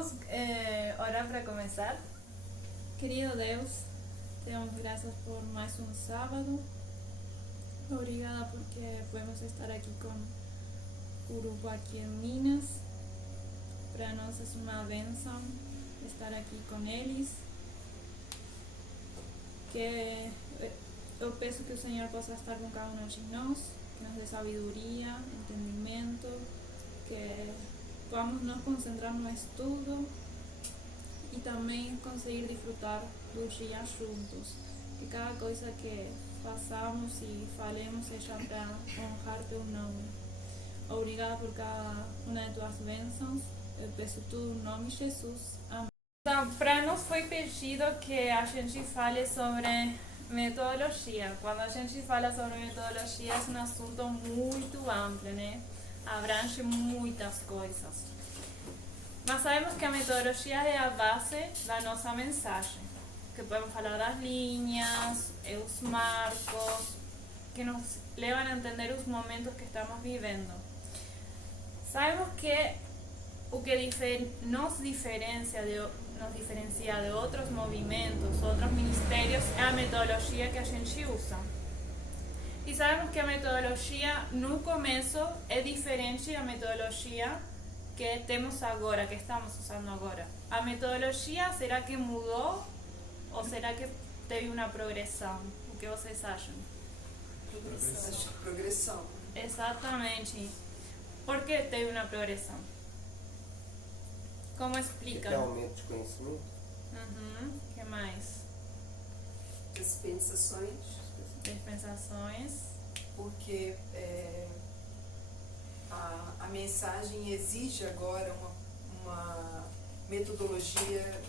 Vamos orar para começar. Querido Deus, te damos graças por mais um sábado. Obrigada porque podemos estar aqui com o grupo aqui em Minas. Para nós é uma bênção estar aqui com eles. Que eu peço que o Senhor possa estar com cada um de nós, que nos dê sabedoria, entendimento, que podamos nos concentrar no estudo e também conseguir desfrutar dos dias juntos. Que cada coisa que façamos e falemos seja para honrar teu nome. Obrigada por cada uma de tuas bênçãos. Eu peço tudo no nome de Jesus. Amém. Então, para nós foi pedido que a gente fale sobre metodologia. Quando a gente fala sobre metodologia, é um assunto muito amplo, né? Abrange muitas coisas. Mas sabemos que a metodologia é a base da nossa mensagem. Que podemos falar das linhas, os marcos, que nos levam a entender os momentos que estamos vivendo. Sabemos que o que nos diferencia de outros movimentos, outros ministérios, é a metodologia que a gente usa. E sabemos que a metodologia no começo é diferente da metodologia que temos agora, que estamos usando agora. A metodologia, será que mudou ou será que teve uma progressão? O que vocês acham? Progressão. Exatamente. Por que teve uma progressão? Como explica? Tem aumento de conhecimento? O que mais? Dispensações, Dispensações. porque a mensagem exige agora uma metodologia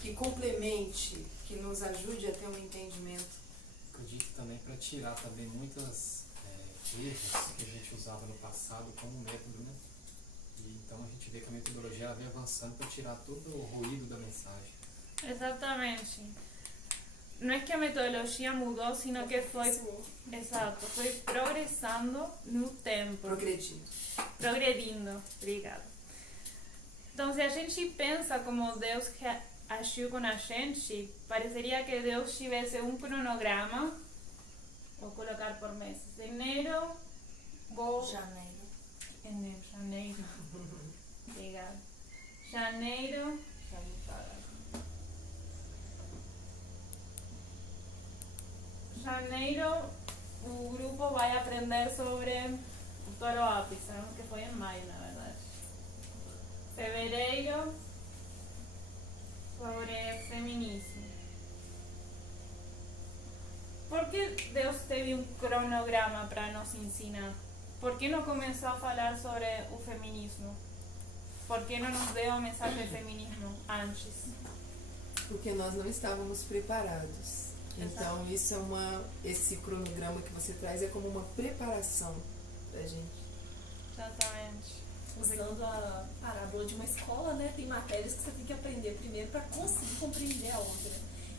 que complemente, que nos ajude a ter um entendimento. Acredito também para tirar também muitas erros que a gente usava no passado como método, né? E então a gente vê que a metodologia ela vem avançando para tirar todo o ruído da mensagem. Exatamente. Não é que a metodologia mudou, sino que foi, exato, foi progressando no tempo. Progredindo, obrigada. Então, se a gente pensa como Deus agiu com a gente, pareceria que Deus tivesse um cronograma. Vou colocar por meses. Janeiro. Obrigada. Janeiro. Janeiro, o grupo vai aprender sobre o Toro Ápice, sabemos que foi em maio, na verdade. Fevereiro, sobre feminismo. Por que Deus teve um cronograma para nos ensinar? Por que não começou a falar sobre o feminismo? Por que não nos deu a mensagem de feminismo antes? Porque nós não estávamos preparados. Então esse cronograma que você traz é como uma preparação pra gente. Exatamente. Usando a parábola de uma escola, né? Tem matérias que você tem que aprender primeiro para conseguir compreender a outra.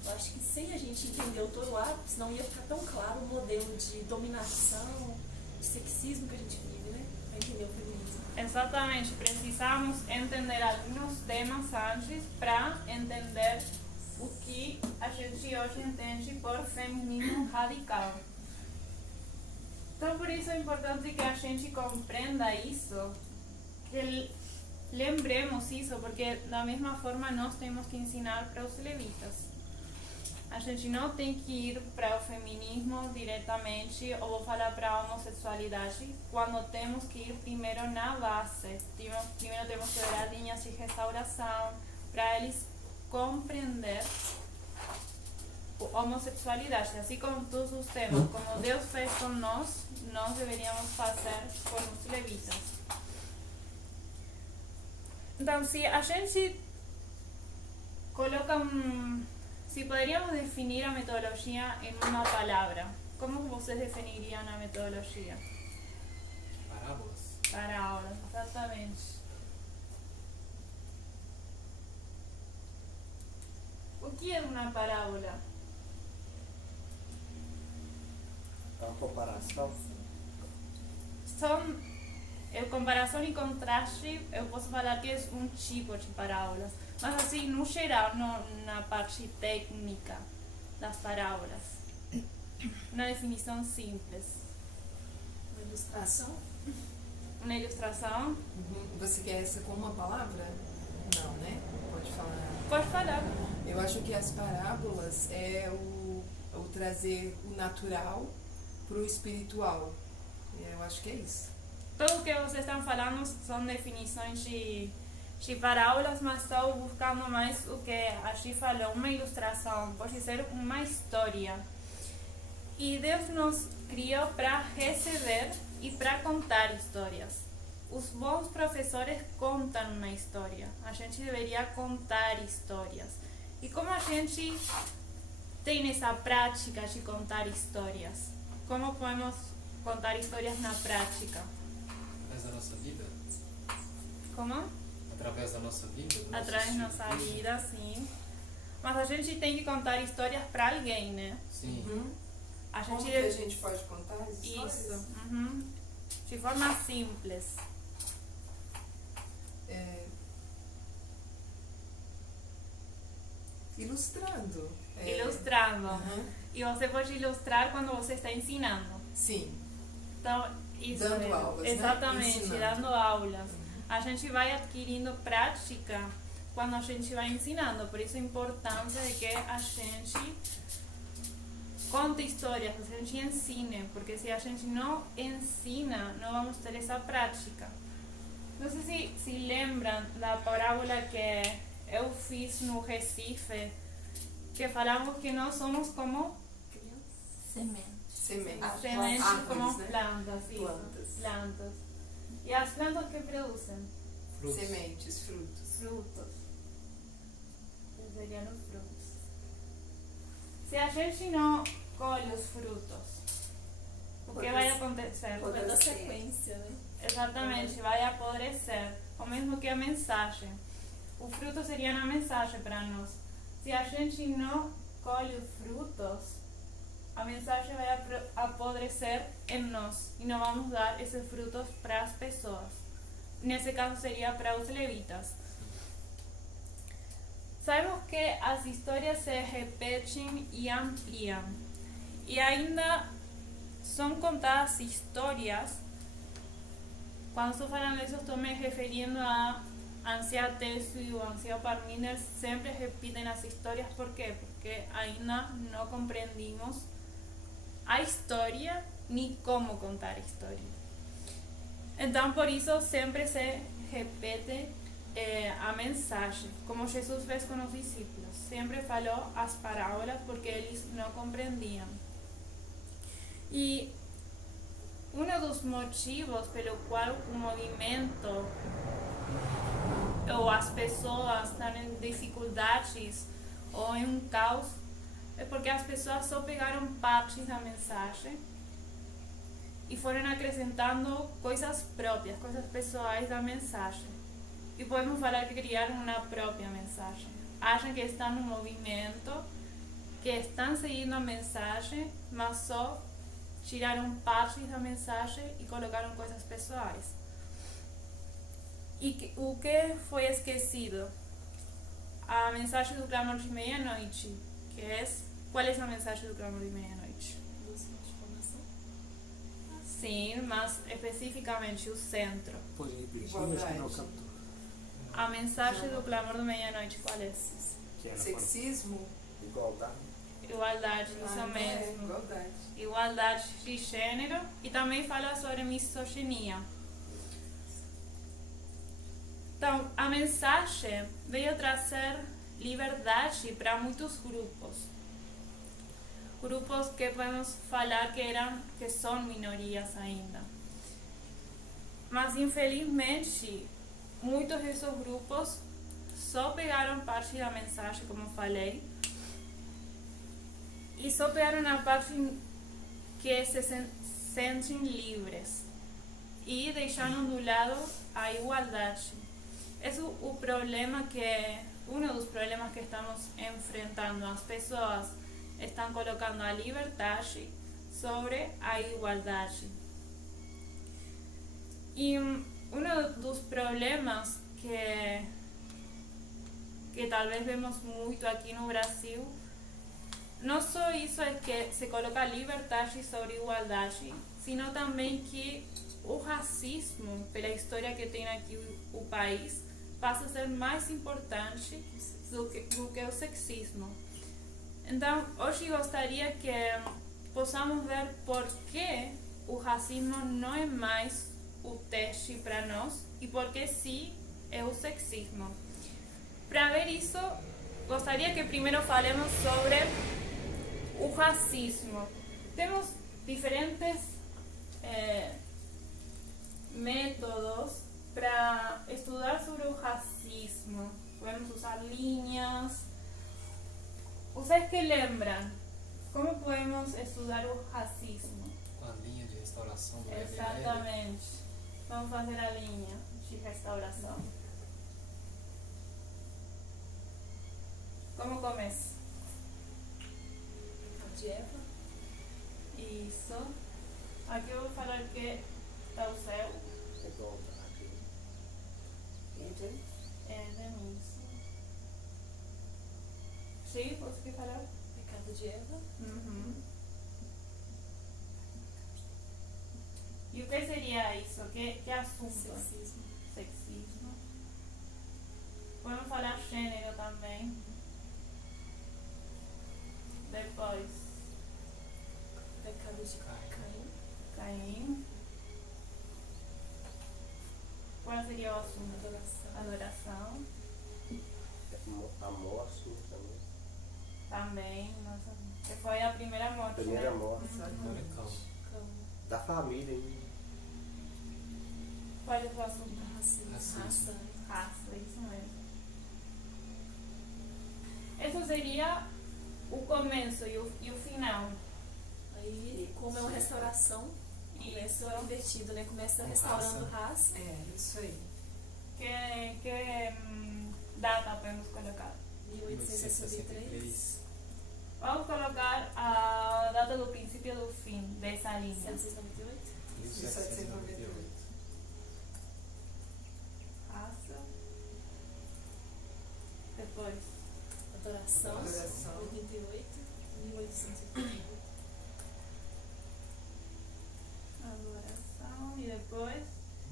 Eu acho que sem a gente entender o Toro Ápice, não ia ficar tão claro o modelo de dominação, de sexismo que a gente vive, né? Para entender o feminismo. Exatamente. Precisamos entender alguns temas antes para entender o que a gente hoje entende por feminismo radical. Então, por isso é importante que a gente compreenda isso, que lembremos isso, porque da mesma forma nós temos que ensinar para os levitas. A gente não tem que ir para o feminismo diretamente, ou vou falar para a homossexualidade, quando temos que ir primeiro na base. Primeiro temos que ver as linhas de restauração, para eles compreender a homossexualidade, assim como todos os temas, como Deus fez com nós deveríamos fazer com os levitas. Então, se a gente coloca se poderíamos definir a metodologia em uma palavra, como vocês definiriam a metodologia? Parábolas? Parábolas, exatamente. O que é uma parábola? É uma comparação? São comparação e contraste, eu posso falar que é um tipo de parábolas. Mas assim, no geral, na parte técnica das parábolas, uma definição simples. Uma ilustração. Uma ilustração? Uhum. Você quer essa com uma palavra? Não, né? Pode falar. Pode falar. Eu acho que as parábolas é o trazer o natural para o espiritual. Eu acho que é isso. Tudo o que vocês estão falando são definições de parábolas, mas estou buscando mais o que a Gi falou, uma ilustração, pode ser uma história. E Deus nos criou para receber e para contar histórias. Os bons professores contam uma história. A gente deveria contar histórias. E como a gente tem essa prática de contar histórias? Como podemos contar histórias na prática? Através da nossa vida? Como? Através da nossa vida? Do nosso Através da estilo nossa de vida, sim. Mas a gente tem que contar histórias para alguém, né? Sim. Uhum. A Como gente que a gente pode contar as histórias? Isso. Uhum. De forma simples. Ilustrando. Ilustrando. Uhum. E você pode ilustrar quando você está ensinando. Sim. Então, isso Dando mesmo. aulas, né? Exatamente, Ensinando. dando aulas. A gente vai adquirindo prática quando a gente vai ensinando. Por isso a importância de que a gente conte histórias, que a gente ensine. Porque se a gente não ensina, não vamos ter essa prática. Não sei se lembram da parábola que eu fiz no Recife, que falamos que nós somos como Semente. Sementes. sementes, Árvores, como né? plantas, isso, Plantas. plantas. E as plantas que produzem Frutos. Sementes, frutos. frutos. Que seriam os frutos. Se a gente não colhe os frutos, o que vai acontecer? Toda a sequência, né? Exatamente, vai apodrecer. O mesmo que a mensagem. O fruto seria uma mensagem para nós. Se a gente não colhe os frutos, a mensagem vai apodrecer em nós e não vamos dar esses frutos para as pessoas. Nesse caso seria para os levitas. Sabemos que as histórias se repetem e ampliam. E ainda são contadas histórias. Quando estou falando isso, estou me referindo a Anciã Tesso e o Ancião Parmênides sempre repetem as histórias. Por quê? Porque ainda não compreendimos a história nem como contar a história. Então, por isso, sempre se repete a mensagem, como Jesus fez com os discípulos. Sempre falou as parábolas porque eles não compreendiam. E um dos motivos pelo qual o movimento ou as pessoas estão em dificuldades ou em um caos é porque as pessoas só pegaram partes da mensagem e foram acrescentando coisas próprias, coisas pessoais da mensagem. E podemos falar que criaram uma própria mensagem. Acham que estão no movimento, que estão seguindo a mensagem, mas só tiraram partes da mensagem e colocaram coisas pessoais. E o que foi esquecido? A mensagem do clamor de meia-noite, que é... Qual é a mensagem do clamor de meia-noite? Sim, mas especificamente o centro. Por Virgínia que não captou. A mensagem do clamor de meia-noite, qual é? Que era Sexismo. igualdade. Igualdade, isso mesmo. Igualdade. Igualdade de gênero e também fala sobre misoginia. Então, a mensagem veio trazer liberdade para muitos grupos. Grupos que podemos falar que são minorias ainda. Mas, infelizmente, muitos desses grupos só pegaram parte da mensagem, como falei, e só pegaram a parte que se sentem livres e deixaram do lado a igualdade. Esse é o problema um dos problemas que estamos enfrentando. As pessoas estão colocando a liberdade sobre a igualdade. E dos problemas que talvez vemos muito aqui no Brasil não só isso é que se coloca liberdade sobre igualdade, sino também que o racismo, pela história que tem aqui o país, passa a ser mais importante do que o sexismo. Então, hoje gostaria que possamos ver por que o racismo não é mais o teste para nós e por que sim é o sexismo. Para ver isso, gostaria que primeiro falemos sobre o racismo. Temos diferentes métodos para estudar sobre o racismo. Podemos usar linhas. Vocês que lembram? Como podemos estudar o racismo? Com a linha de restauração do LLL. Exatamente. Vamos fazer a linha de restauração. Como começa? De Eva. Isso. Aqui eu vou falar que é o céu. Eden. Éden, isso. Sim, posso falar? Pecado de Eva. Uhum. E o que seria isso? Que assunto? Sexismo. Sexismo. Podemos falar gênero também. Depois, Pecado de Caim. Caim. Qual seria o assunto? Adoração. Adoração. Amor também. Também. Nossa, que foi a primeira morte, Primeira né? morte. Agora é cão. Cão. Da família ainda. Qual é o assunto? Racismo. Racismo. Raça. Raça, isso mesmo. Isso seria o começo e o final. Aí, como é uma restauração, começa Isso. invertido, né? Começa Com restaurando raça. É, isso aí. Que data podemos colocar? 1863. Vamos colocar a data do princípio e do fim dessa linha. 1798. 1798. Raça. Depois. Adoração. Adoração. 88. 1888. Adoração. E depois.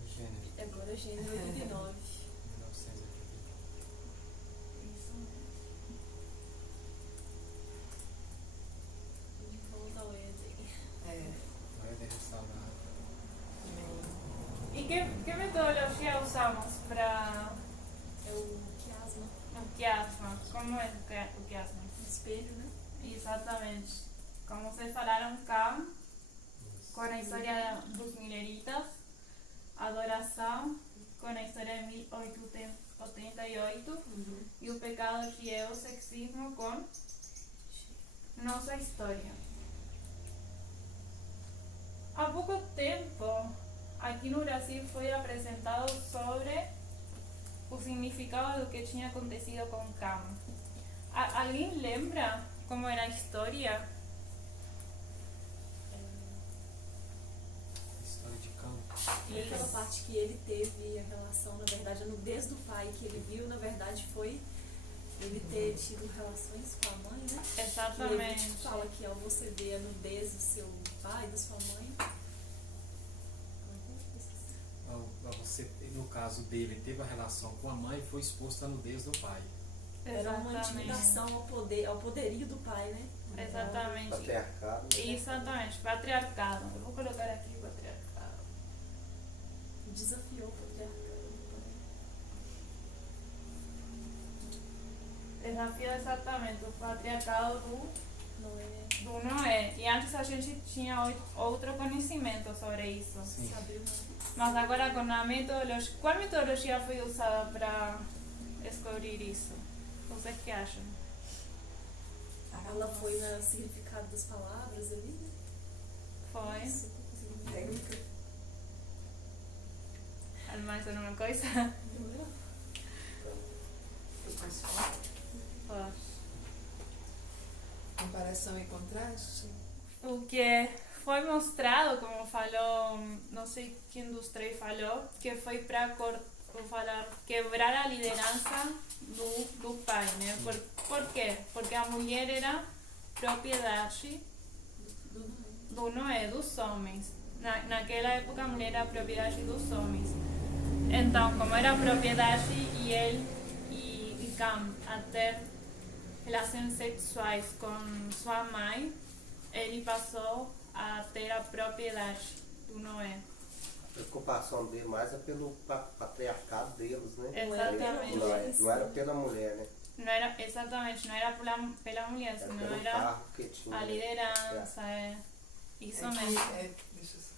Gênero. Agora gênero 89. 1989. Isso mesmo. De volta ao Éden. É. Vai de restaurado. E que metodologia usamos para É o quiasma. o quiasma? Como é o quiasma? Um espelho, né? Exatamente. Como vocês falaram cá, com a história dos mineritas, adoração, com a história de 1888, e o pecado que é o sexismo com nossa história. Há pouco tempo, aqui no Brasil foi apresentado sobre o significado do que tinha acontecido com Cam. Alguém lembra como era a história? História de cão. E aquela parte que ele teve a relação, na verdade, a nudez do pai que ele viu, na verdade, foi ele ter tido relações com a mãe, né? Que Exatamente. Levítico fala que ao você ver a nudez do seu pai, da sua mãe. Você, no caso dele, teve a relação com a mãe e foi exposto à nudez do pai. Era uma intimidação ao poderio do pai, né? Exatamente. Patriarcado. Exatamente. Patriarcado. Eu vou colocar aqui patriarcado. Desafiou o patriarcado do pai. Desafio exatamente o patriarcado do Noé Noé. E antes a gente tinha outro conhecimento sobre isso. Sim. se abriu Mas agora com a metodologia. Qual metodologia foi usada para descobrir isso? Vocês que acham? Ela foi no significado das palavras ali, né? Foi? Isso. Técnica. Mais alguma coisa? Não era? Foi mais forte. Foi. Comparação e contraste. O que foi mostrado, como falou, não sei quem dos três falou, que foi para quebrar a liderança do pai, né? Por quê? Porque a mulher era propriedade do Noé, dos homens. Naquela época a mulher era propriedade dos homens. Então, como era propriedade e ele e Cam a ter relações sexuais com sua mãe, ele passou a ter a propriedade do Noé. A preocupação dele mais é pelo patriarcado deles, né? Exatamente. Não era pela mulher, né? Não era, exatamente, não era pela mulher, Era senão pelo era carro que tinha. a liderança, isso É que, mesmo. deixa eu só.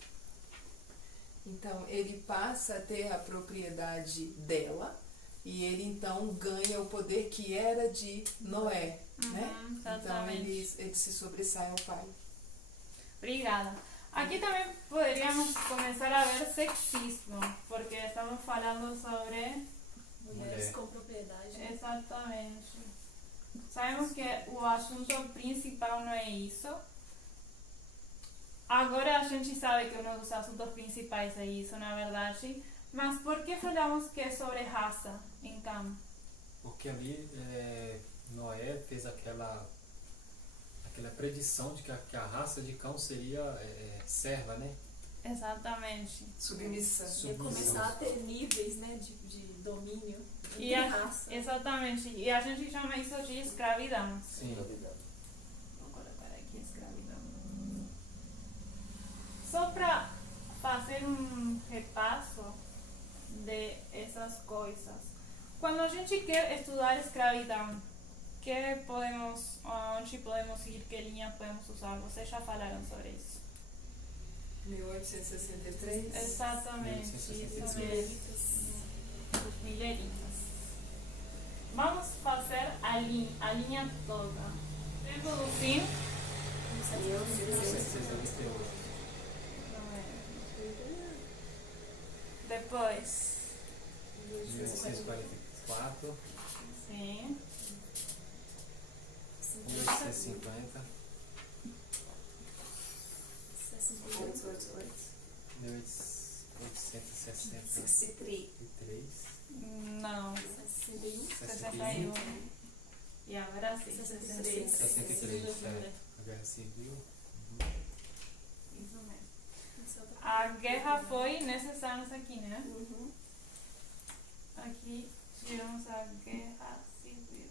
Então, ele passa a ter a propriedade dela e ele então ganha o poder que era de Noé, né? Então exatamente. ele se sobressai ao pai. Obrigada. Aqui também poderíamos começar a ver sexismo, porque estamos falando sobre... Mulheres Mulher. com propriedade. Exatamente. Sabemos que o assunto principal não é isso. Agora a gente sabe que um dos assuntos principais é isso, na verdade. Mas por que falamos que é sobre raça em Cam? Porque ali Noé fez aquela predição de que a raça de Cão seria serva, né? Exatamente. Submissão. Ia começar a ter níveis, né, de domínio E entre raça. exatamente. E a gente chama isso de escravidão. Sim. Vou colocar aqui escravidão. Só para fazer um repasso de essas coisas. Quando a gente quer estudar escravidão, onde podemos ir, que linha podemos usar? Vocês já falaram sobre isso. 1863. Exatamente, 1863. isso mesmo. Os mileritas. Vamos fazer a linha toda. Tempo do fim. 1698. Depois. 1844. Sim. 1850. 888. 1863. Não. 61. E agora sim. 63. 63, a Guerra Civil. Isso mesmo. A guerra foi nesses anos aqui, né? Aqui tivemos a Guerra Civil.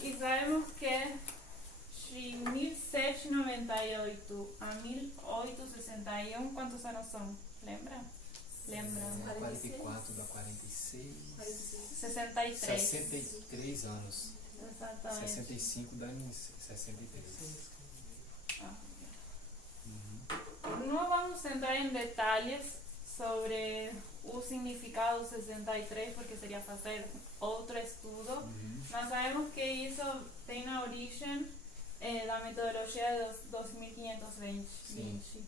E sabemos que de 1798 a 1861, quantos anos são? Lembra? Lembra? 44 dá 46. 63. 63 anos. Exatamente. 65 dá 63. Não vamos entrar em detalhes sobre o significado do 63, porque seria fazer outro estudo, mas sabemos que isso tem a origem da metodologia dos 2520.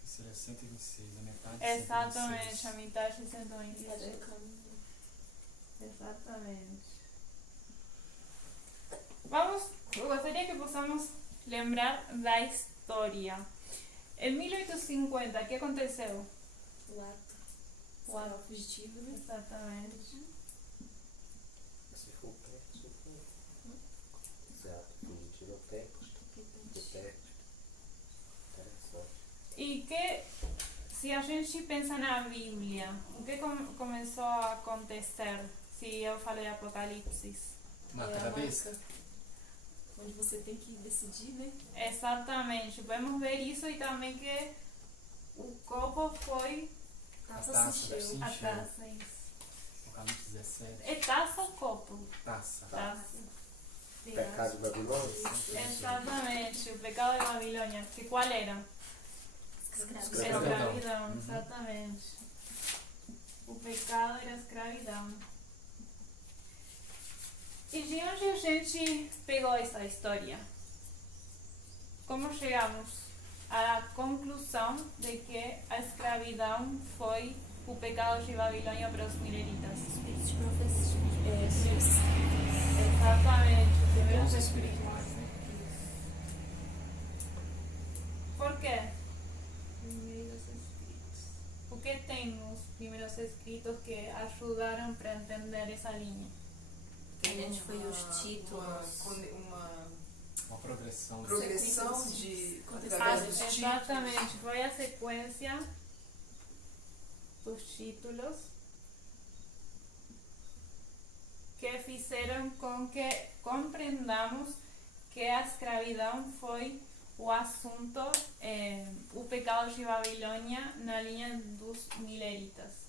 Que seria 126, a metade de Exatamente, 126. a metade de 126. Exatamente. Eu gostaria que possamos lembrar da história. Em 1850, o que aconteceu? O ato. O ato fugitivo, né? Exatamente. Se for perto, se for. Certo, fugitivo é perto. Interessante. E que, se a gente pensa na Bíblia, o que começou a acontecer? Se eu falei Apocalipse. Marca da besta? Onde você tem que decidir, né? Exatamente. Vamos ver isso e também que o copo foi Taça taça se deve encheu. ser a encheu. taça. Isso. Apocalipse 17. É taça ou copo? Taça. Taça. Pecado de Babilônia? Exatamente. O pecado de Babilônia. Que qual era? Escravidão. Escravidão, exatamente. O pecado era a escravidão. E de onde a gente pegou essa história? Como chegamos à conclusão de que a escravidão foi o pecado de Babilônia para os mileritas? Espírito de profecia. Primeiros Exatamente, Dons primeiros espíritos. espirituais, né? Por quê? Primeiros escritos. O que tem os primeiros escritos que ajudaram para entender essa linha? A gente foi os títulos. Uma progressão. Progressão de através dos títulos. Exatamente, foi a sequência dos títulos que fizeram com que compreendamos que a escravidão foi o assunto, o pecado de Babilônia na linha dos mileritas.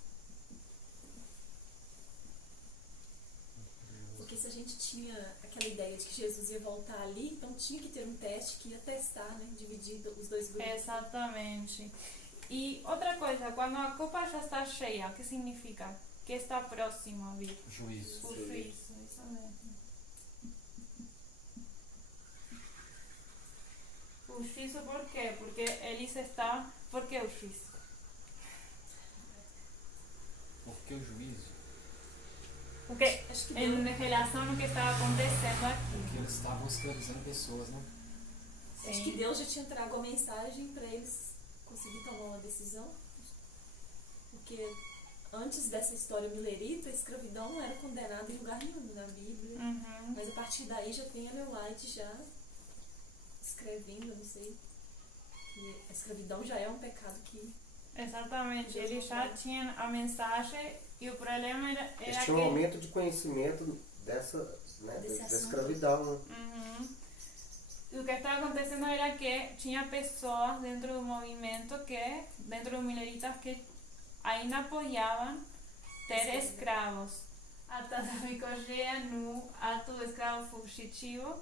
Porque se a gente tinha aquela ideia de que Jesus ia voltar ali, então tinha que ter um teste que ia testar, né? Dividir os dois grupos. Exatamente. E outra coisa, quando a copa já está cheia, o que significa? Que está próximo a vir. Juízo. O juízo, isso mesmo. O juízo por quê? Porque eles estão... Por que o juízo? Porque o juízo? Porque Acho que em relação ao que estava acontecendo aqui. Porque eles estavam escravizando pessoas, né? Acho que Deus já tinha trago a mensagem para eles conseguir tomar uma decisão. Porque antes dessa história milerita, a escravidão não era condenada em lugar nenhum na Bíblia. Uhum. Mas a partir daí já tem Ellen White já escrevendo, não sei, que a escravidão já é um pecado que... Exatamente, eles já tinham a mensagem e o problema era Eles que... tinham um aumento de conhecimento dessa, né, Desse da assunto. escravidão. Né? Uhum. E o que estava acontecendo era que tinha pessoas dentro do movimento que, dentro dos mileritas, que ainda apoiavam ter escravos. A Tata ficou cheia no ato do escravo fugitivo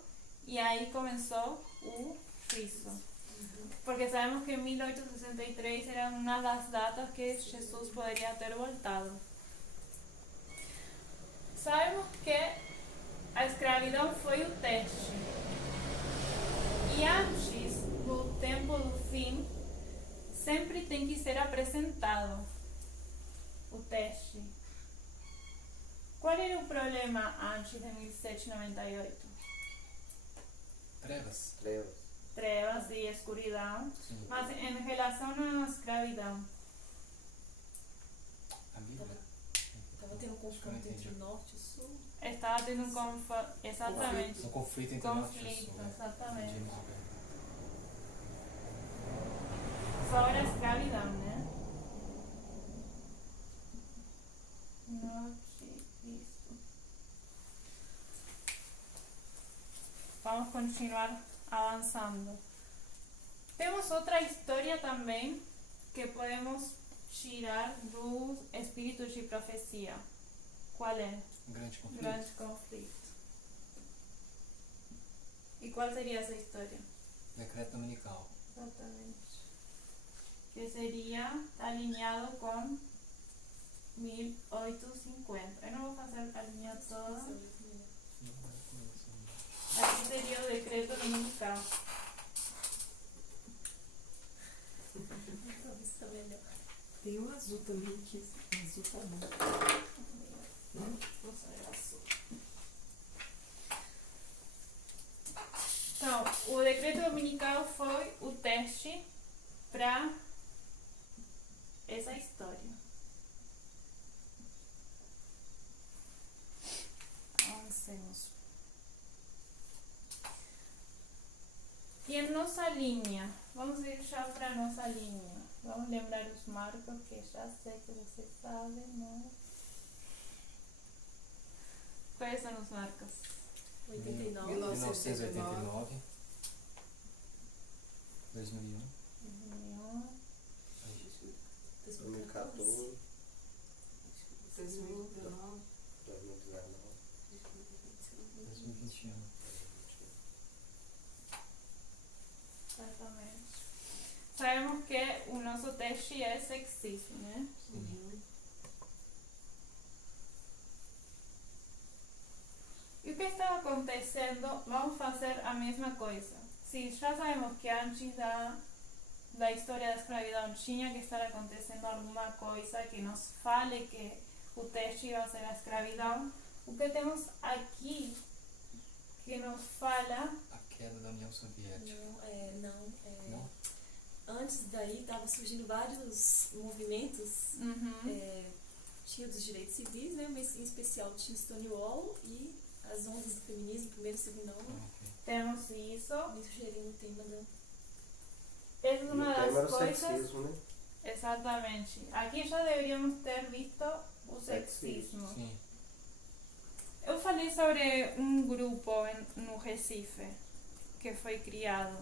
e aí começou o juízo. Porque sabemos que 1863 era uma das datas que Jesus poderia ter voltado. Sabemos que a escravidão foi o teste. E antes do tempo do fim, sempre tem que ser apresentado o teste. Qual era o problema antes de 1798? Trevas. Trevas. Trevas e escuridão, Sim. mas em relação à escravidão. A Bíblia. Tava tendo um confronto entre o norte e o sul. Estava tendo um conflito. Exatamente. Um conflito entre norte e Conflito, sul. né? exatamente. Entendimos o bem. Sobre a escravidão, né? Norte e sul. Vamos continuar avançando. Temos outra história também que podemos tirar do espírito de profecia. Qual é? Um grande conflito. Grande conflito. E qual seria essa história? Decreto dominical. Exatamente. Que seria alinhado com 1850. Eu não vou fazer a linha toda. Aqui seria o decreto dominical. Então isso tá melhor. Tem um azul também, que o azul tá bom. Vou usar azul. Então, o decreto dominical foi o teste para essa história. Avancemos. E em nossa linha, vamos ir já para a nossa linha. Vamos lembrar os marcos, que já sei que vocês sabem, mas... Quais são os marcos? 89. 1989. 2001. 2014, 2019. 2019. 2021. Exatamente. Sabemos que o nosso teste é sexismo, né? E o que está acontecendo? Vamos fazer a mesma coisa. Se já sabemos que antes da da história da escravidão tinha que estar acontecendo alguma coisa que nos fale que o teste ia ser a escravidão. O que temos aqui que nos fala... A queda da União Soviética. Não. Antes daí estavam surgindo vários movimentos, tinha dos direitos civis, né, mas em especial tinha o Stonewall e as ondas do feminismo, primeiro e segundo onda. Temos isso. Me sugerindo o tema da... Essa é uma o tema era das o coisas... sexismo, né? Exatamente. Aqui já deveríamos ter visto o sexismo. Sim. Eu falei sobre um grupo no Recife que foi criado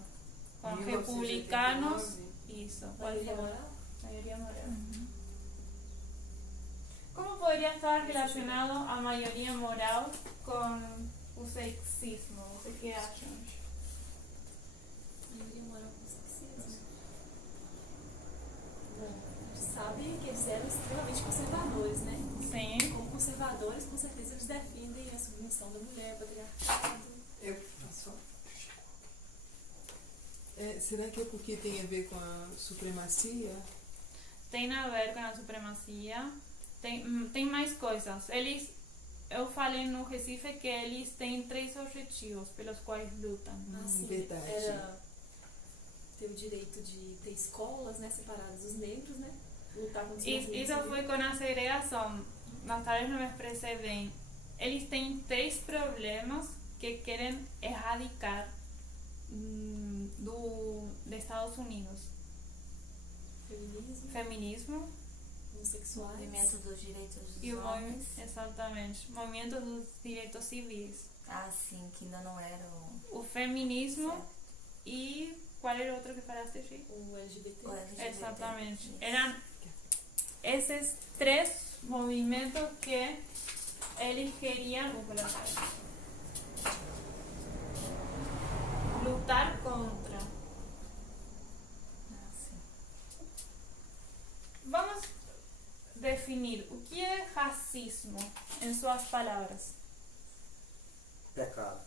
com 1989. republicanos. Isso, pode Maioria falar. moral? Maioria moral. Como poderia estar relacionado a maioria moral com o sexismo? Você que acha? Maioria moral com sexismo. Bom, a gente sabe que eles eram extremamente conservadores, né? Sim. Como conservadores, com certeza eles defendem a submissão da mulher, patriarcado. Será que é porque tem a ver com a supremacia? Tem a ver com a supremacia. Tem mais coisas. Eu falei no Recife que eles têm 3 objetivos pelos quais lutam. Assim, verdade. era ter o direito de ter escolas, né, separadas dos negros, né? Lutar contra os movimentos Isso foi com a segregação. Talvez não me expressei bem. Eles têm 3 problemas que querem erradicar de Estados Unidos. Feminismo, homossexuais. Movimento dos direitos dos e o homens. exatamente, movimento dos direitos civis. Ah, sim, que ainda não eram. O feminismo Certo. e qual era o outro que falaste, Gi? O LGBT. O LGBT. Exatamente. Isso. Eram esses 3 movimentos que eles queriam lutar contra. Ah, sim. Vamos definir o que é racismo em suas palavras. Pecado.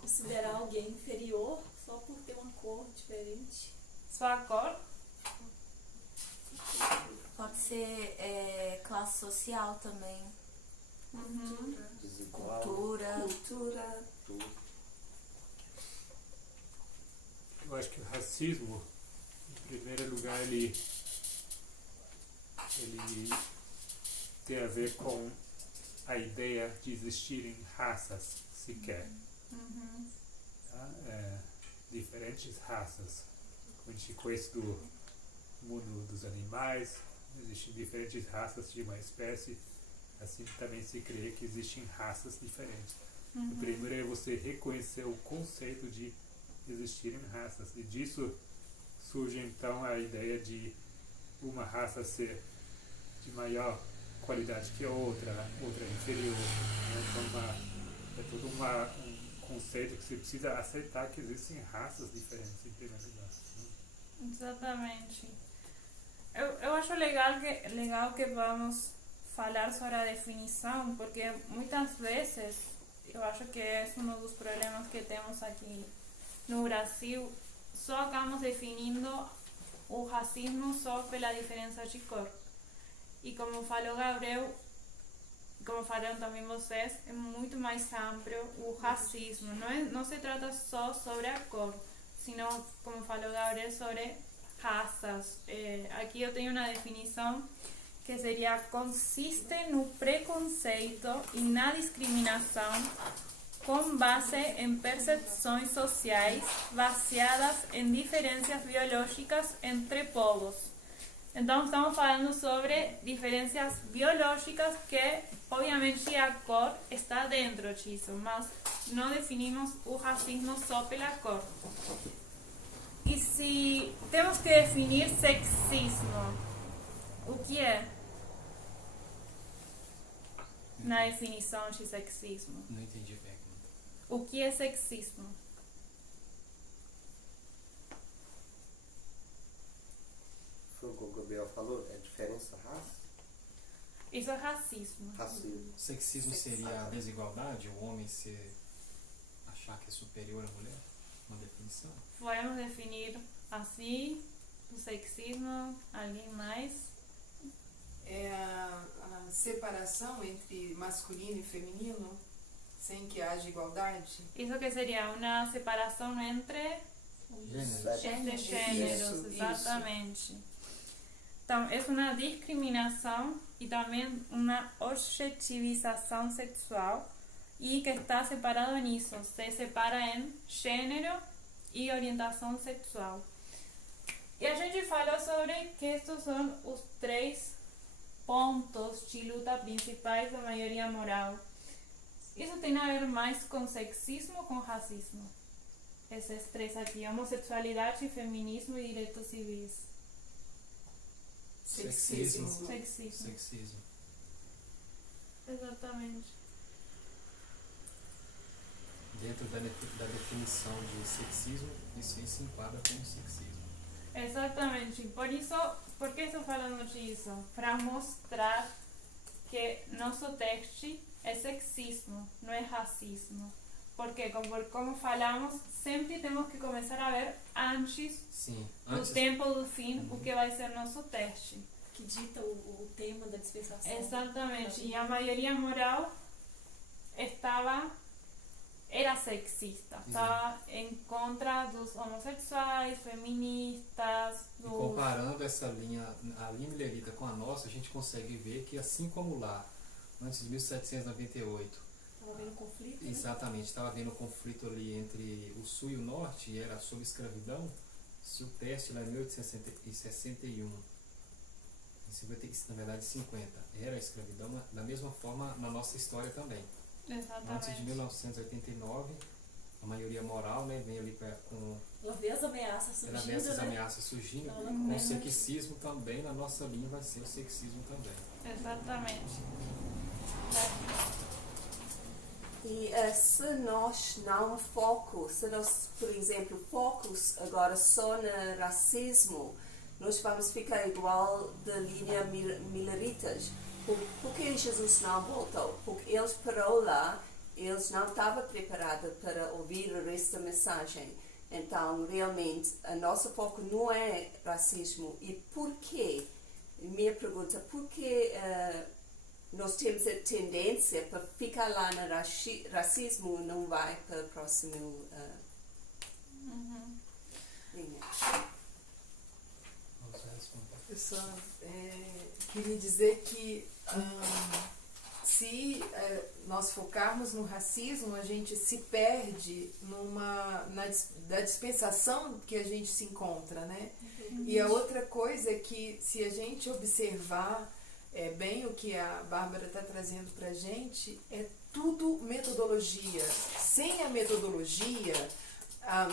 Considerar alguém inferior só por ter uma cor diferente. Sua cor, Pode ser classe social também. Desigual. Cultura. Tudo. Eu acho que o racismo, em primeiro lugar, ele tem a ver com a ideia de existirem raças sequer. Tá? Diferentes raças. Como a gente conhece do mundo dos animais, existem diferentes raças de uma espécie, assim também se crê que existem raças diferentes. O primeiro é você reconhecer o conceito de existirem raças, e disso surge então a ideia de uma raça ser de maior qualidade que a outra inferior, né? Então é todo um conceito que você precisa aceitar que existem raças diferentes em primeiro lugar, né? exatamente. Eu acho legal que vamos falar sobre a definição, porque muitas vezes eu acho que é um dos problemas que temos aqui no Brasil. Só acabamos definindo o racismo só pela diferença de cor. E como falou Gabriel, como falaram também vocês, é muito mais amplo o racismo. Não se trata só sobre a cor, sino, como falou Gabriel, sobre raças. Aqui eu tenho uma definição que seria: consiste no preconceito e na discriminação com base em percepções sociais baseadas em diferenças biológicas entre povos. Então estamos falando sobre diferenças biológicas que, obviamente, a cor está dentro disso, mas não definimos o racismo só pela cor. E se temos que definir sexismo, o que é? Na definição de sexismo. Não entendi a pergunta. O que é sexismo? Foi o que o Gabriel falou, é diferença raça? Isso é racismo. Racismo. Sexismo seria a desigualdade, o homem achar que é superior à mulher? Uma definição? Podemos definir assim, do sexismo? Alguém mais? É a separação entre masculino e feminino, sem que haja igualdade. Isso que seria uma separação entre Gênero. gêneros, Isso. exatamente. Então, é uma discriminação e também uma objetivização sexual e que está separado nisso, se separa em gênero e orientação sexual. E a gente falou sobre que estes são os 3 pontos de luta principais da maioria moral. Isso tem a ver mais com sexismo ou com racismo? Esses 3 aqui, homossexualidade, feminismo e direitos civis. Sexismo. Sexismo. Exatamente. Dentro da definição de sexismo, isso aí se enquadra como sexismo. Exatamente. Por que estou falando disso? Para mostrar que nosso texto é sexismo, não é racismo. Porque, como falamos, sempre temos que começar a ver antes Sim. do tempo do fim o que vai ser nosso teste. Que dita o tema da dispensação. Exatamente. E a maioria moral era sexista. Estava em contra dos homossexuais, feministas, E comparando essa linha, a linha milerita com a nossa, a gente consegue ver que assim como lá, antes de 1798, Estava havendo conflito. Né? exatamente, estava havendo um conflito ali entre o sul e o norte, e era sobre escravidão. Se o teste lá em 1861, na verdade 50, era a escravidão, da mesma forma na nossa história também. Exatamente. Antes de 1989, a maioria moral, né, vem ali com Ela vê as ameaças ela surgindo, vê essas né? ameaças surgindo, Ela com o começa- sexismo também, na nossa linha vai ser o sexismo também. Exatamente. E se nós não se nós, por exemplo, focos agora só no racismo, nós vamos ficar igual da linha mileritas. Por que Jesus não voltou? Porque eles parou lá, eles não estavam preparados para ouvir o resto da mensagem. Então, realmente, o nosso foco não é racismo. E por quê? Minha pergunta, por que nós temos a tendência para ficar lá no racismo e não vai para o próximo linha? Eu só queria dizer que se nós focarmos no racismo, a gente se perde da dispensação que a gente se encontra, né? E a outra coisa é que se a gente observar bem o que a Bárbara está trazendo para a gente, é tudo metodologia. Sem a metodologia,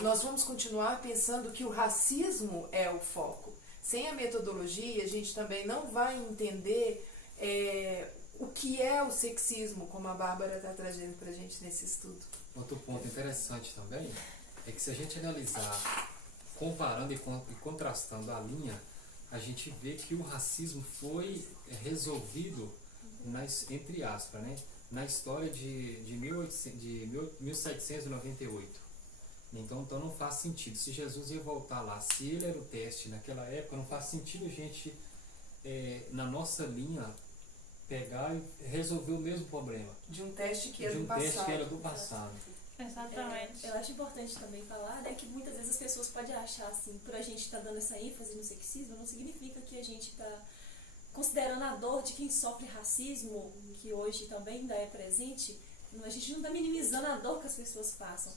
nós vamos continuar pensando que o racismo é o foco. Sem a metodologia, a gente também não vai entender o que é o sexismo, como a Bárbara está trazendo para a gente nesse estudo. Outro ponto interessante também é que se a gente analisar, comparando e contrastando a linha, a gente vê que o racismo foi resolvido, entre aspas, né, na história de 1798. Então não faz sentido. Se Jesus ia voltar lá, se ele era o teste naquela época, não faz sentido a gente, na nossa linha, pegar e resolver o mesmo problema. De um teste que era de um do passado. teste que era do passado. Exatamente. Eu acho importante também falar, né, que muitas vezes as pessoas podem achar assim, por a gente estar dando essa ênfase no sexismo, não significa que a gente está considerando a dor de quem sofre racismo, que hoje também ainda é presente. A gente não está minimizando a dor que as pessoas passam,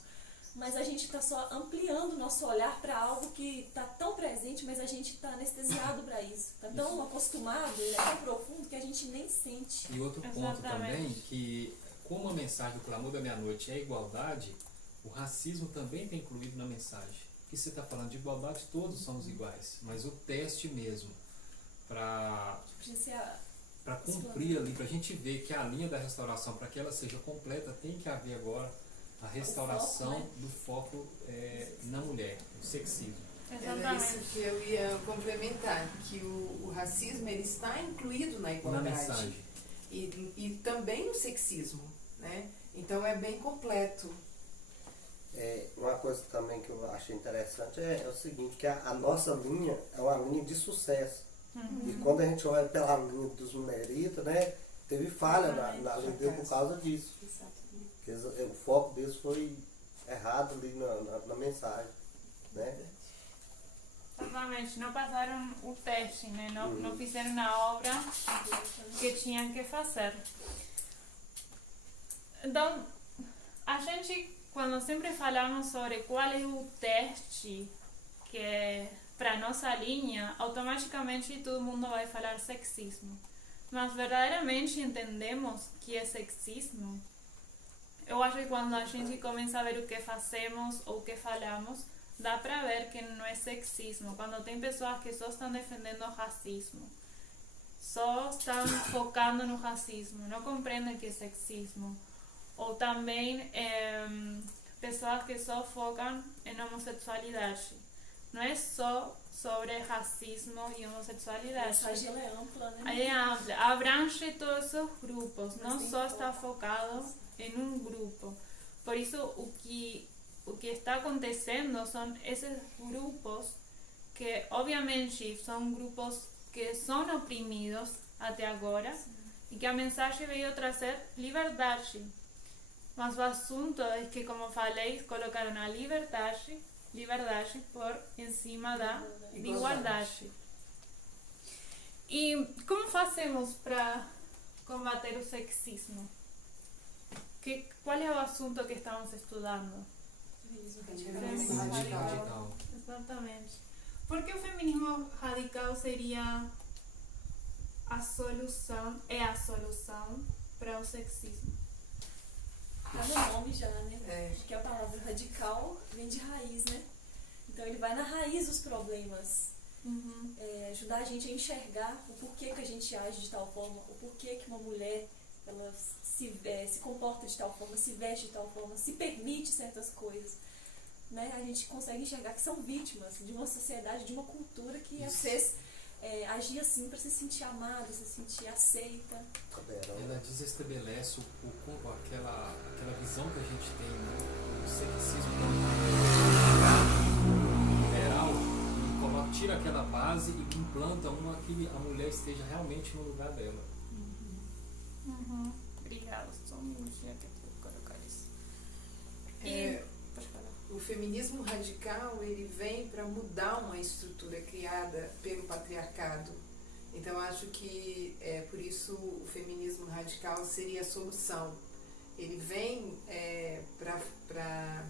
mas a gente está só ampliando o nosso olhar para algo que está tão presente, mas a gente está anestesiado para isso. Está tão acostumado, é tão profundo que a gente nem sente. E outro ponto também, que como a mensagem do Clamor da Meia-Noite é a igualdade, o racismo também está incluído na mensagem. Que você está falando de igualdade, todos somos iguais, mas o teste mesmo, para cumprir ali, para a gente ver que a linha da restauração, para que ela seja completa, tem que haver agora a restauração do foco na mulher, o sexismo. Era isso que eu ia complementar, que o racismo ele está incluído na igualdade. Na mensagem. E também no sexismo, né? Então é bem completo. Uma coisa também que eu achei interessante é o seguinte, que a nossa linha é uma linha de sucesso. E quando a gente olha pela linha dos numeritas, né, teve falha na linha dele por causa disso. Porque o foco deles foi errado ali na mensagem. Né? Exatamente, não passaram o teste, né? Não fizeram a obra que tinham que fazer. Então, a gente, quando sempre falamos sobre qual é o teste que é para nossa linha, automaticamente todo mundo vai falar sexismo. Mas verdadeiramente entendemos que é sexismo? Eu acho que quando a gente começa a ver o que fazemos ou o que falamos, dá para ver que não é sexismo. Quando tem pessoas que só estão defendendo o racismo, só estão focando no racismo, não compreendem que é sexismo. Ou também pessoas que só focam em homossexualidade. Não é só sobre racismo e homossexualidade. A mensagem ela é ampla, né? É ampla, abrange todos os grupos, não só está focado em um grupo. Por isso, o que está acontecendo são esses grupos que, obviamente, são grupos que são oprimidos até agora e que a mensagem veio trazer liberdade. Mas o assunto é que, como falei, colocaram a liberdade por em cima da igualdade. E como fazemos para combater o sexismo? Qual é o assunto que estamos estudando? Feminismo radical. Exatamente. Por que o feminismo radical seria a solução para o sexismo? Tá no nome já, né? É. Que a palavra radical vem de raiz, né? Então ele vai na raiz dos problemas. Ajudar a gente a enxergar o porquê que a gente age de tal forma, o porquê que uma mulher ela se comporta de tal forma, se veste de tal forma, se permite certas coisas. Né? A gente consegue enxergar que são vítimas de uma sociedade, de uma cultura que às vezes agir assim para se sentir amada, se sentir aceita. Ela desestabelece aquela visão que a gente tem do sexismo liberal e tira aquela base e implanta uma que a mulher esteja realmente no lugar dela. Obrigada, só um minutinho que eu vou colocar isso. Pode falar. O feminismo radical ele vem para mudar uma estrutura criada pelo patriarcado. Então acho que por isso o feminismo radical seria a solução. Ele vem para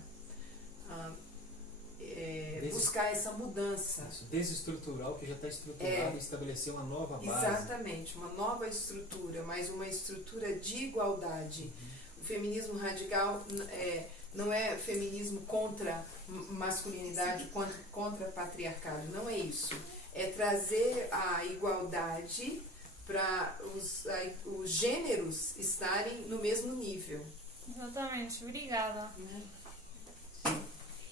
buscar essa mudança. Isso, desestruturar o que já está estruturado e estabelecer uma nova base. Exatamente, uma nova estrutura, mas uma estrutura de igualdade. O feminismo radical não é feminismo contra masculinidade, contra patriarcado, não é isso. É trazer a igualdade para os gêneros estarem no mesmo nível. Exatamente, obrigada.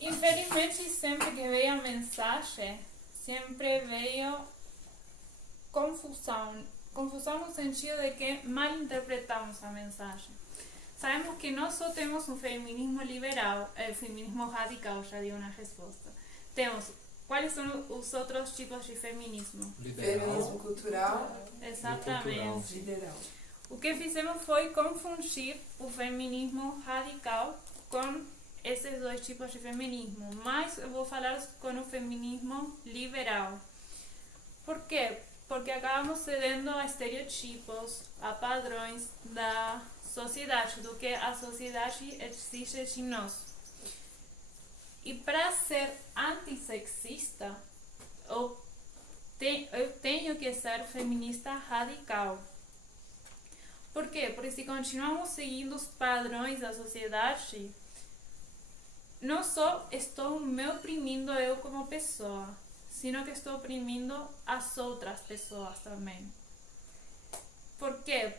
Infelizmente, sempre que veio a mensagem, sempre veio confusão. Confusão no sentido de que mal interpretamos a mensagem. Sabemos que não só temos um feminismo liberal, feminismo radical, já deu uma resposta. Temos, quais são os outros tipos de feminismo? Feminismo cultural. Exatamente. Liberal. O que fizemos foi confundir o feminismo radical com esses dois tipos de feminismo, mas eu vou falar com o feminismo liberal. Por quê? Porque acabamos cedendo a estereotipos, a padrões da sociedade, do que a sociedade exige de nós. E para ser antissexista, eu tenho que ser feminista radical. Por quê? Porque se continuamos seguindo os padrões da sociedade, não só estou me oprimindo eu como pessoa, sino que estou oprimindo as outras pessoas também. Por quê?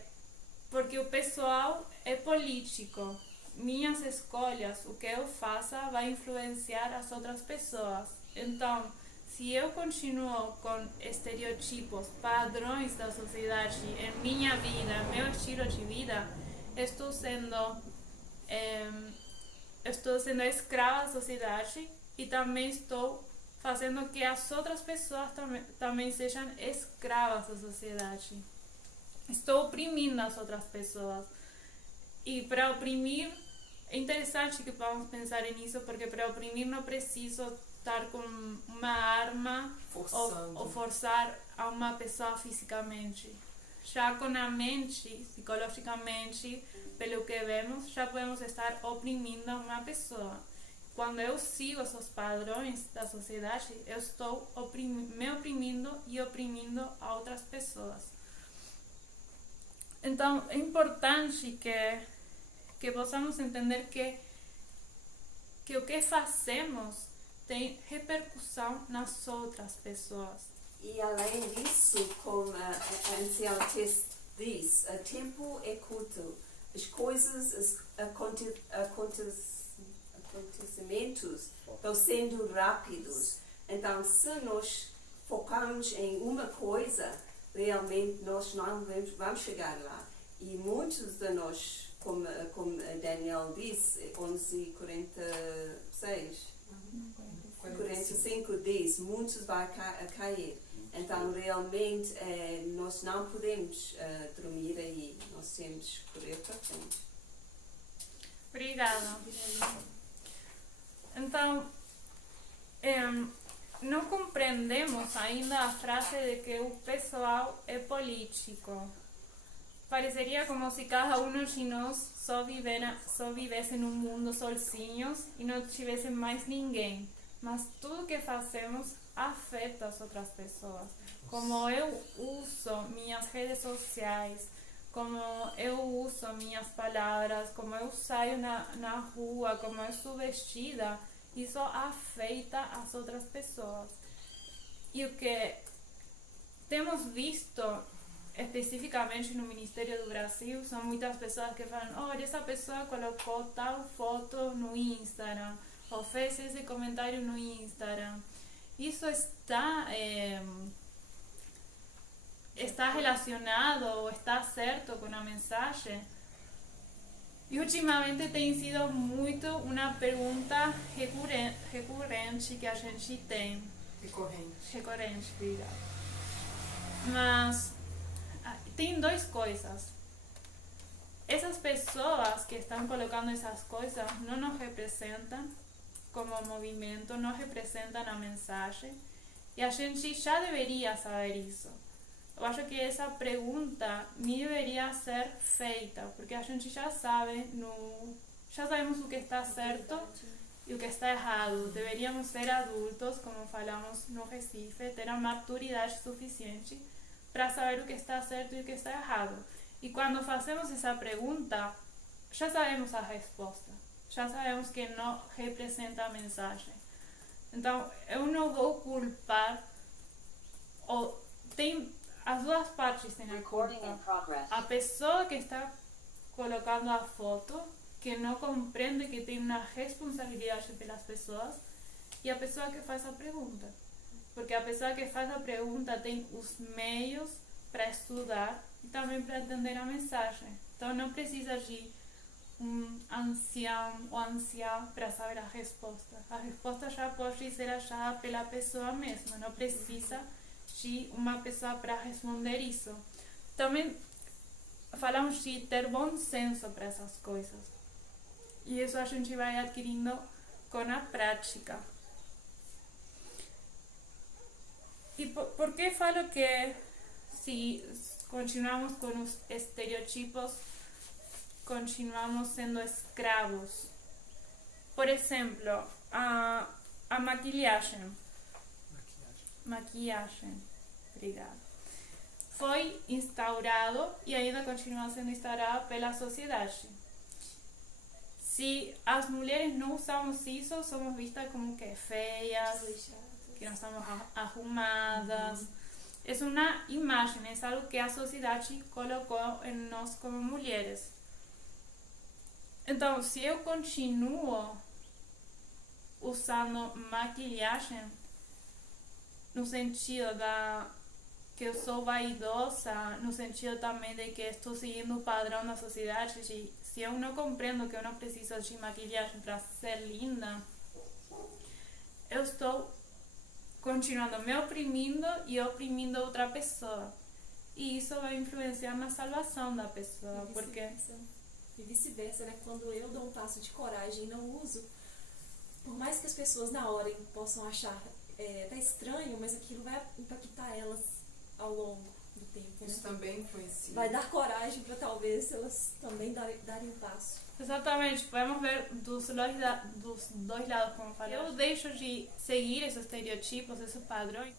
Porque o pessoal é político. Minhas escolhas, o que eu faça, vai influenciar as outras pessoas. Então, se eu continuo com estereotipos, padrões da sociedade em minha vida, meu estilo de vida, estou sendo estou sendo escrava da sociedade e também estou fazendo que as outras pessoas também sejam escravas da sociedade. Estou oprimindo as outras pessoas. E para oprimir, é interessante que vamos pensar nisso, porque para oprimir não preciso estar com uma arma ou forçar a uma pessoa fisicamente. Já com a mente, psicologicamente, pelo que vemos, já podemos estar oprimindo uma pessoa. Quando eu sigo esses padrões da sociedade, eu estou me oprimindo e oprimindo a outras pessoas. Então, é importante que possamos entender que o que fazemos tem repercussão nas outras pessoas. E além disso, como a anciã diz, o tempo é curto. As coisas, os acontecimentos estão sendo rápidos. Então, se nós focarmos em uma coisa, realmente nós não vamos chegar lá. E muitos de nós, como Daniel disse, 11:46, 45 diz, muitos vão cair. Então, realmente, nós não podemos dormir aí. Nós temos que correr para frente. Obrigada. Então, não compreendemos ainda a frase de que o pessoal é político. Pareceria como se cada um de nós só vivesse num mundo sozinhos e não tivesse mais ninguém. Mas tudo que fazemos afeta as outras pessoas. Como eu uso minhas redes sociais, como eu uso minhas palavras, como eu saio na rua, como eu sou vestida, isso afeta as outras pessoas. E o que temos visto especificamente no Ministério do Brasil são muitas pessoas que falam: olha, essa pessoa colocou tal foto no Instagram, ou fez esse comentário no Instagram. Isso está relacionado ou está certo com a mensagem? E ultimamente tem sido muito uma pergunta recorrente que a gente tem. Recorrente, obrigada. Mas tem duas coisas. Essas pessoas que estão colocando essas coisas não nos representam como movimento, não representam a mensagem. E a gente já deveria saber isso. Eu acho que essa pergunta nem deveria ser feita, porque a gente já sabe, já sabemos o que está certo e o que está errado. Deveríamos ser adultos, como falamos no Recife, ter a maturidade suficiente para saber o que está certo e o que está errado. E quando fazemos essa pergunta, já sabemos a resposta. Já sabemos que não representa a mensagem. Então, eu não vou culpar, as duas partes têm a culpa. A pessoa que está colocando a foto, que não compreende que tem uma responsabilidade pelas pessoas, e a pessoa que faz a pergunta. Porque a pessoa que faz a pergunta tem os meios para estudar e também para entender a mensagem. Então não precisa de um ancião ou anciã para saber a resposta. A resposta já pode ser achada pela pessoa mesma, não precisa de uma pessoa para responder isso. Também falamos de ter bom senso para essas coisas. E isso a gente vai adquirindo com a prática. E por que falo que se continuamos com os estereotipos, continuamos sendo escravos? Por exemplo, a maquilhagem. Obrigada. Foi instaurado e ainda continua sendo instaurado pela sociedade. Se as mulheres não usamos isso, somos vistas como que feias, que não estamos arrumadas. É uma imagem, é algo que a sociedade colocou em nós como mulheres. Então, se eu continuo usando maquilhagem, no sentido que eu sou vaidosa, no sentido também de que estou seguindo o padrão da sociedade de se eu não compreendo que eu não preciso de maquilhagem para ser linda, eu estou continuando me oprimindo e oprimindo outra pessoa. E isso vai influenciar na salvação da pessoa, porque... E vice-versa, né? Quando eu dou um passo de coragem e não uso, por mais que as pessoas na hora possam achar tá estranho, mas aquilo vai impactar elas ao longo do tempo, né? Isso também influencia. Vai dar coragem para talvez elas também darem um passo. Exatamente, podemos ver dos dois lados, como falei. Eu deixo de seguir esses estereotipos, esses padrões,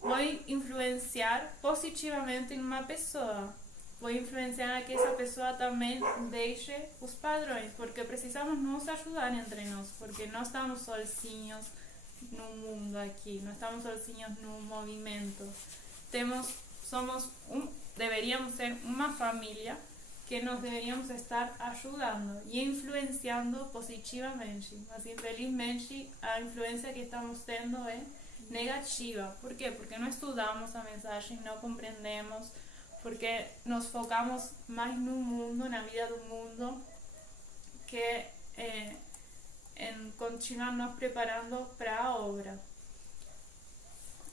vou influenciar positivamente em uma pessoa. Vou influenciar a que essa pessoa também deixe os padrões, porque precisamos nos ajudar entre nós, porque não estamos sozinhos no mundo aqui, não estamos sozinhos no movimento. Deveríamos ser uma família que nos deveríamos estar ajudando e influenciando positivamente, mas infelizmente a influência que estamos tendo é negativa. Por quê? Porque não estudamos a mensagem, não compreendemos, porque nos focamos mais no mundo, na vida do mundo, que em continuar nos preparando para a obra.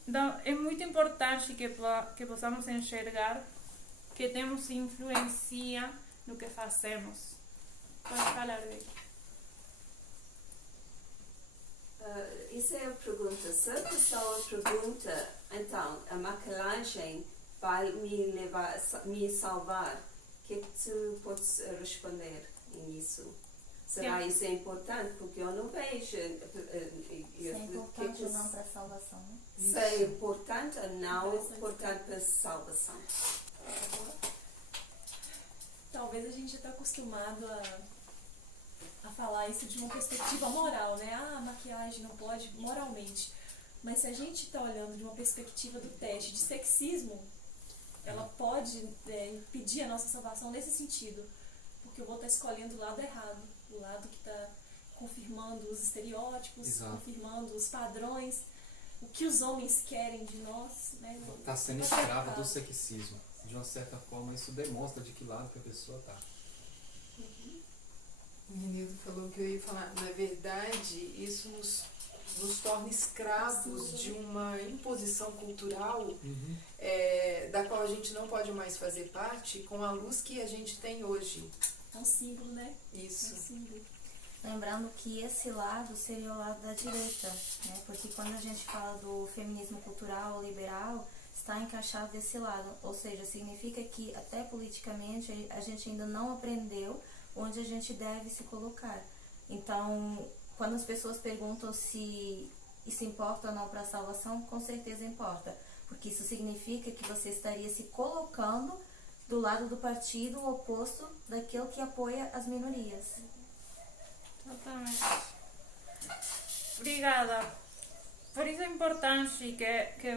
Então, é muito importante que possamos enxergar que temos influência no que fazemos. Pode falar, Becky. Isso é a pergunta. Se a pessoa pergunta, então, a maquilagem vai me salvar, o que tu podes responder nisso? Será isso importante? Porque eu não vejo. Se é importante ou não para a salvação, né? Se é importante ou não importante para a salvação. Talvez a gente está acostumado a falar isso de uma perspectiva moral, né? Ah, a maquiagem não pode moralmente. Mas se a gente está olhando de uma perspectiva do teste de sexismo, ela pode impedir a nossa salvação nesse sentido. Porque eu vou estar escolhendo o lado errado, o lado que está confirmando os estereótipos, Exato. confirmando os padrões, o que os homens querem de nós, né? Está sendo escrava do sexismo. De uma certa forma, isso demonstra de que lado que a pessoa está. O Renildo falou que eu ia falar, na verdade, isso nos torna escravos de uma imposição cultural da qual a gente não pode mais fazer parte com a luz que a gente tem hoje. É um símbolo, né? Isso. É um símbolo. Lembrando que esse lado seria o lado da direita, né? Porque quando a gente fala do feminismo cultural liberal, está encaixado desse lado, ou seja, significa que até politicamente a gente ainda não aprendeu onde a gente deve se colocar. Então, quando as pessoas perguntam se isso importa ou não para a salvação, com certeza importa, porque isso significa que você estaria se colocando do lado do partido oposto daquele que apoia as minorias. Exatamente. Obrigada. Por isso é importante que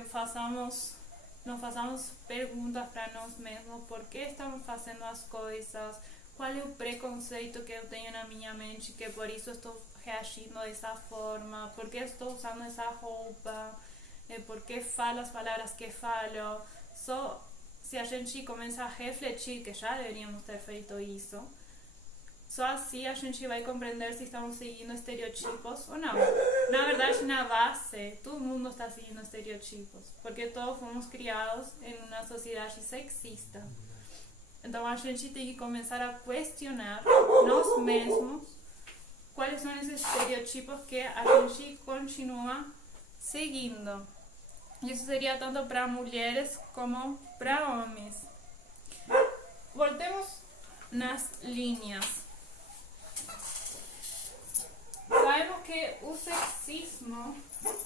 não façamos perguntas para nós mesmos. Por que estamos fazendo as coisas? Qual é o preconceito que eu tenho na minha mente, que por isso estou reagindo dessa forma? Por que estou usando essa roupa? Por que falo as palavras que falo? Só se a gente começa a refletir, que já deveríamos ter feito isso, só assim a gente vai compreender se estamos seguindo estereotipos ou não. Na verdade, na base, todo mundo está seguindo estereotipos, porque todos fomos criados em uma sociedade sexista. Então a gente tem que começar a questionar nós mesmos quais são esses estereotipos que a gente continua seguindo. Isso seria tanto para mulheres como para homens. Voltemos nas linhas. Sabemos que o sexismo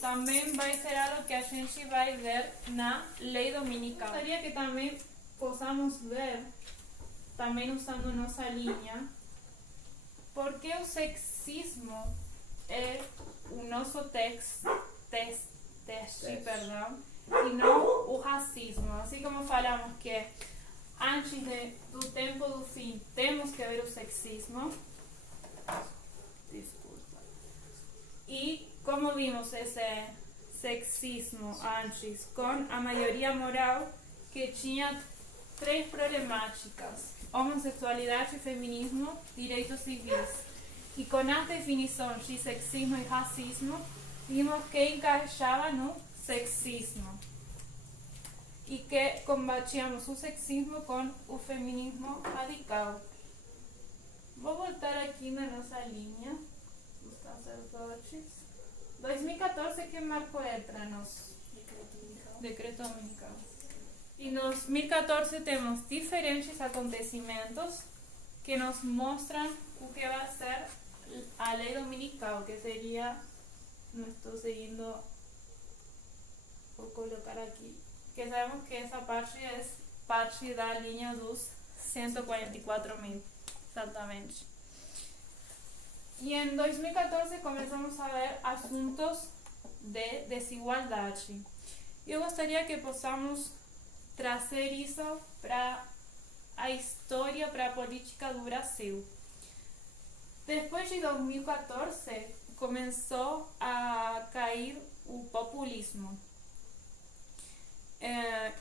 também vai ser algo que a gente vai ver na lei dominical. Gostaria que também possamos ver, também usando nossa linha, porque o sexismo é o nosso teste, e não o racismo. Assim como falamos que antes do tempo do fim temos que ver o sexismo, e como vimos esse sexismo antes com a maioria moral que tinha três problemáticas: homossexualidade, feminismo, direitos civis. E com as definições de sexismo e racismo, vimos que encaixava no sexismo e que combatíamos o sexismo com o feminismo radical. Vou voltar aqui na nossa linha dos sacerdotes. 2014 que marcou para nós? Decreto dominical. Em 2014 temos diferentes acontecimentos que nos mostram o que vai ser a lei dominical, que seria, não estou seguindo, vou colocar aqui, que sabemos que essa parte é parte da linha dos 144.000, exatamente. E em 2014 começamos a ver assuntos de desigualdade. Eu gostaria que possamos trazer isso para a história, para a política do Brasil. Depois de 2014, começou a cair o populismo.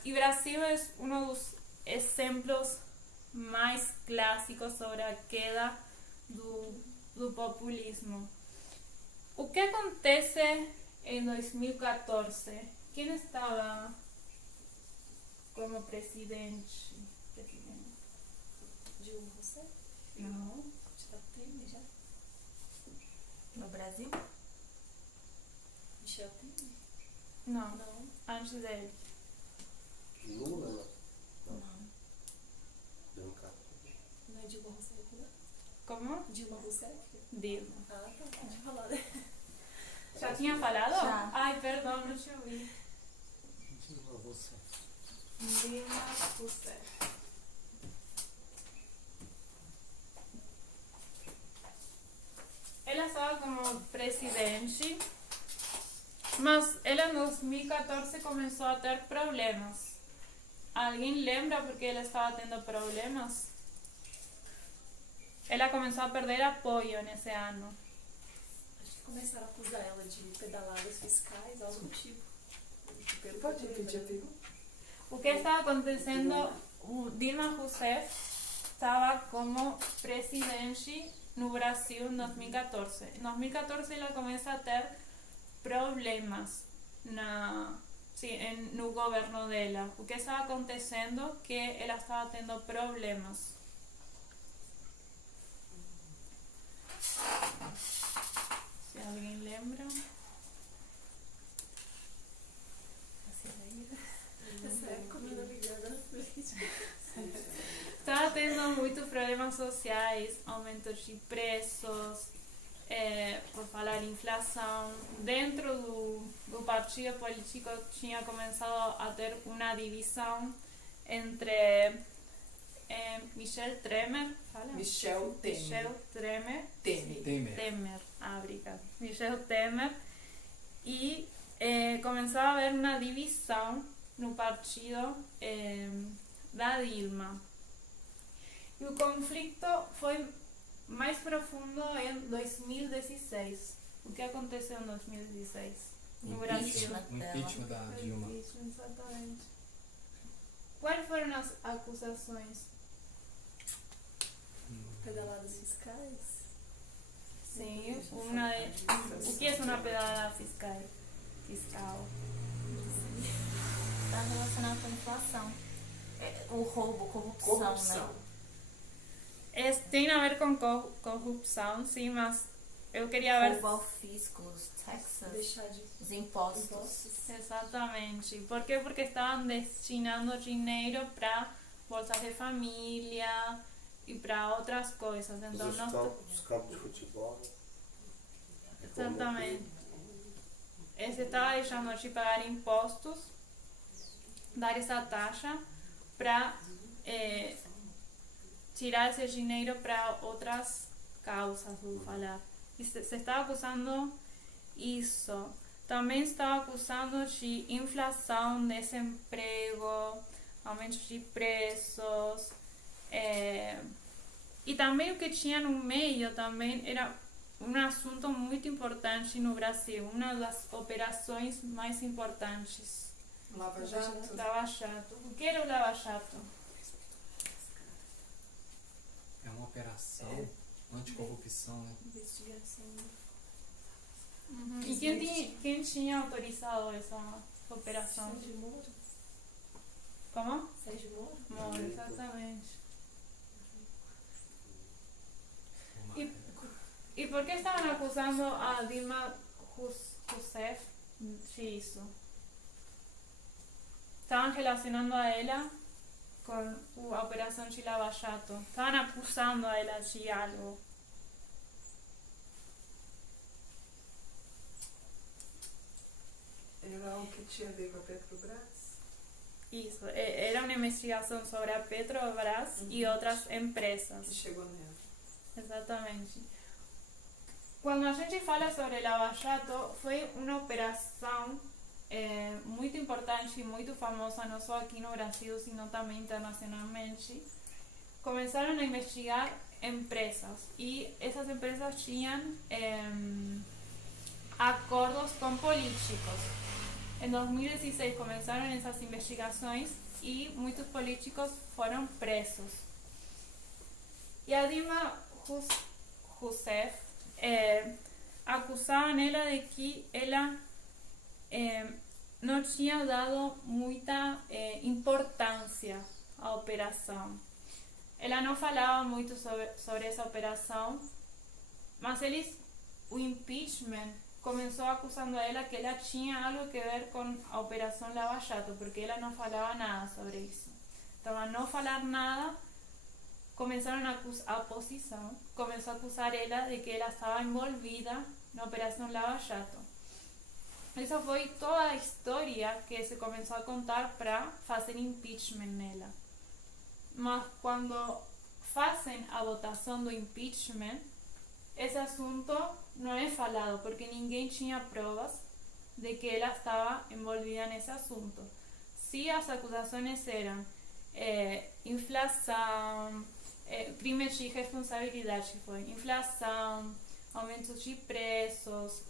E o Brasil é um dos exemplos mais clássicos sobre a queda do populismo. O que acontece em 2014? Quem estava como presidente? Dilma Rousseff? Não. Já teve, já? No Brasil? Michel Temer? Não, Não. antes dele. Lula, não. Não. Brincar. Não é Dilma Rousseff, não? Como? Dilma Rousseff? Dilma. Ah, tá. Pode falar, né? Já tinha falado? Já. Ai, perdão, não te ouvi. Dilma Rousseff. Dilma Rousseff. Ela estava como presidente, mas ela em 2014 começou a ter problemas. Alguém lembra por que ela estava tendo problemas? Ela começou a perder apoio nesse ano. Acho que começaram a acusar ela de pedaladas fiscais, algo do tipo. Pode repetir a pergunta? O que estava acontecendo? O Dilma Rousseff estava como presidente no Brasil em 2014. Em 2014 ela começa a ter problemas no governo dela. O que estava acontecendo? Que ela estava tendo problemas. Se alguém lembra. Nessa época eu não ligada na política. Estava tendo muitos problemas sociais, aumento de preços, por falar em inflação. Dentro do partido político tinha começado a ter uma divisão entre Michel Temer, fala? Michel Temer. Michel Temer. Temer. Temer, obrigada. Michel Temer. E começou a haver uma divisão no partido da Dilma. E o conflito foi mais profundo em 2016. O que aconteceu em 2016 no Brasil? Impeachment O dela. impeachment da Dilma. Impeachment, exatamente. Quais foram as acusações? Pedaladas fiscais? Sim, o que é uma pedalada fiscal? Está relacionado com a inflação. O roubo, corrupção, né? Tem a ver com corrupção, sim, mas eu queria ver... Roubo ao fisco, os taxas, Deixar de os impostos. impostos? Exatamente. Por quê? Porque estavam destinando dinheiro para bolsas de família e para outras coisas. Então, Os campos de futebol. exatamente. Se estava deixando de pagar impostos, dar essa taxa para tirar esse dinheiro para outras causas, vou falar. E se está acusando isso. Também está acusando de inflação, desemprego, aumento de preços. E também o que tinha no meio também era um assunto muito importante no Brasil, uma das operações mais importantes. Lava Jato. Lava Jato. O que era o Lava Jato? operação anticorrupção, né? Investigação. Uhum. E quem tinha autorizado essa operação? Sérgio Moro? Como? Sérgio Moro? Moro, exatamente. E por que estavam acusando a Dilma Rousseff disso? Estavam relacionando a ela com a Operação de Lava Jato. Estavam acusando a ela de algo. Era algo que tinha a ver com a Petrobras? Isso, era uma investigação sobre a Petrobras e outras empresas. Que chegou nela. Exatamente. Quando a gente fala sobre Lava Jato, foi uma operação muito importante e muito famosa, não só aqui no Brasil, sino também internacionalmente. Começaram a investigar empresas e essas empresas tinham acordos com políticos. Em 2016 começaram essas investigações e muitos políticos foram presos. E a Dilma Rousseff acusavam ela de que ela não tinha dado muita importância à operação. Ela não falava muito sobre essa operação, mas o impeachment começou acusando a ela que ela tinha algo que ver com a Operação Lava Jato, porque ela não falava nada sobre isso. Então, a não falar nada, a oposição começou a acusar ela de que ela estava envolvida na Operação Lava Jato. Essa foi toda a história que se começou a contar para fazer impeachment nela. Mas quando fazem a votação do impeachment, esse assunto não é falado, porque ninguém tinha provas de que ela estava envolvida nesse assunto. Se as acusações eram inflação, crimes de responsabilidade, foi inflação, aumentos de preços,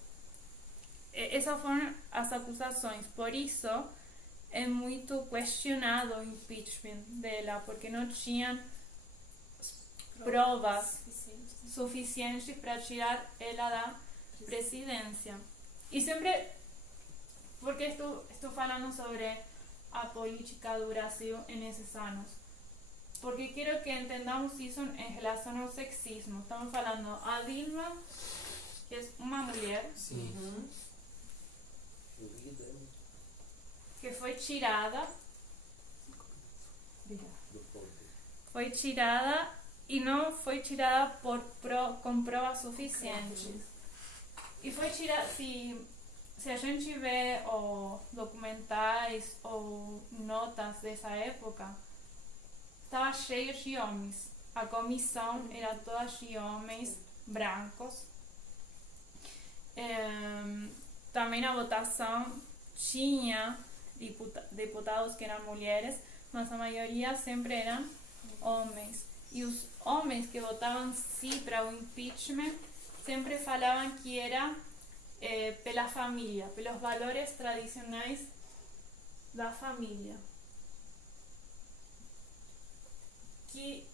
essas foram as acusações. Por isso é muito questionado o impeachment dela, porque não tinham provas suficientes para tirar ela da presidência. E sempre, porque estou falando sobre a política do Brasil nesses anos, porque quero que entendamos isso em relação ao sexismo. Estamos falando a Dilma, que é uma mulher, que foi tirada e não foi tirada com provas suficientes. E foi tirada, se a gente vê documentais ou notas dessa época, estava cheio de homens. A comissão era toda de homens brancos. Também a votação tinha deputados que eram mulheres, mas a maioria sempre eram homens. E os homens que votavam sim para o impeachment sempre falavam que era pela família, pelos valores tradicionais da família. Que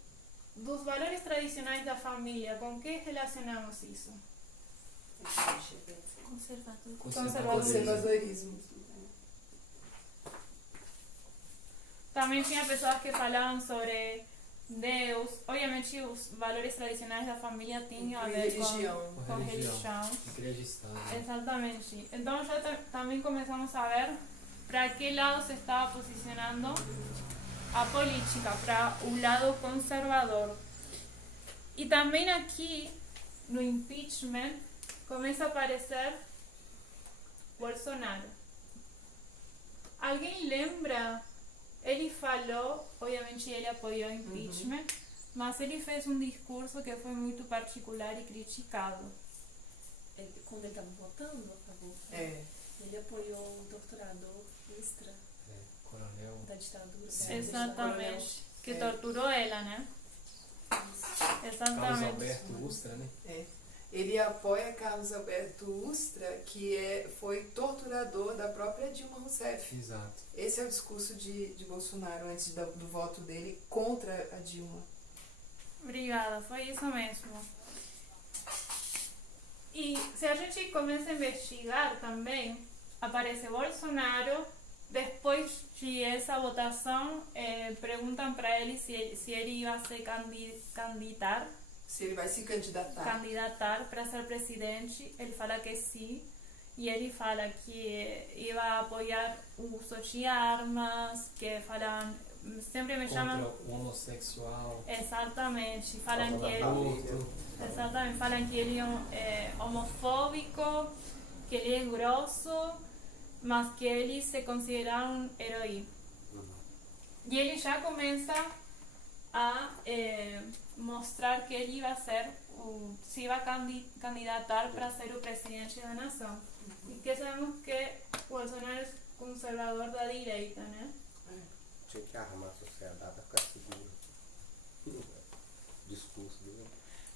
dos valores tradicionais da família, com que relacionamos isso? Conservadorismo. Também tinha pessoas que falavam sobre Deus. Obviamente os valores tradicionais da família tinham a ver com religião. Igreja e Estado. Exatamente. Então já também começamos a ver para que lado se estava posicionando a política, para o lado conservador. E também aqui no impeachment começa a aparecer Bolsonaro. Alguém lembra? Ele falou, obviamente ele apoiou o impeachment, mas ele fez um discurso que foi muito particular e criticado. Quando ele estava votando a favor, ele apoiou o torturador Ustra, coronel da ditadura. Exatamente, que torturou ela, né? Exatamente. Carlos Alberto Ustra, né? Ele apoia Carlos Alberto Ustra, que foi torturador da própria Dilma Rousseff. Exato. Esse é o discurso de Bolsonaro antes do voto dele contra a Dilma. Obrigada, foi isso mesmo. E se a gente começa a investigar também, aparece Bolsonaro. Depois de essa votação, perguntam para ele se ele ia se candidatar Se ele vai se candidatar. para ser presidente. Ele fala que sim. E ele fala que ia apoiar o uso de armas, que falam, sempre me Contra chamam... o homossexual, Exatamente, falam Favor que da ele... família. Exatamente, falam que ele é homofóbico, que ele é grosso, mas que ele se considera um herói. E ele já começa a mostrar que ele vai ser se vai candidatar para ser o presidente da nação. E que sabemos que Bolsonaro é conservador da direita, né? Tinha que armar a sociedade para ficar seguro. Discurso dele.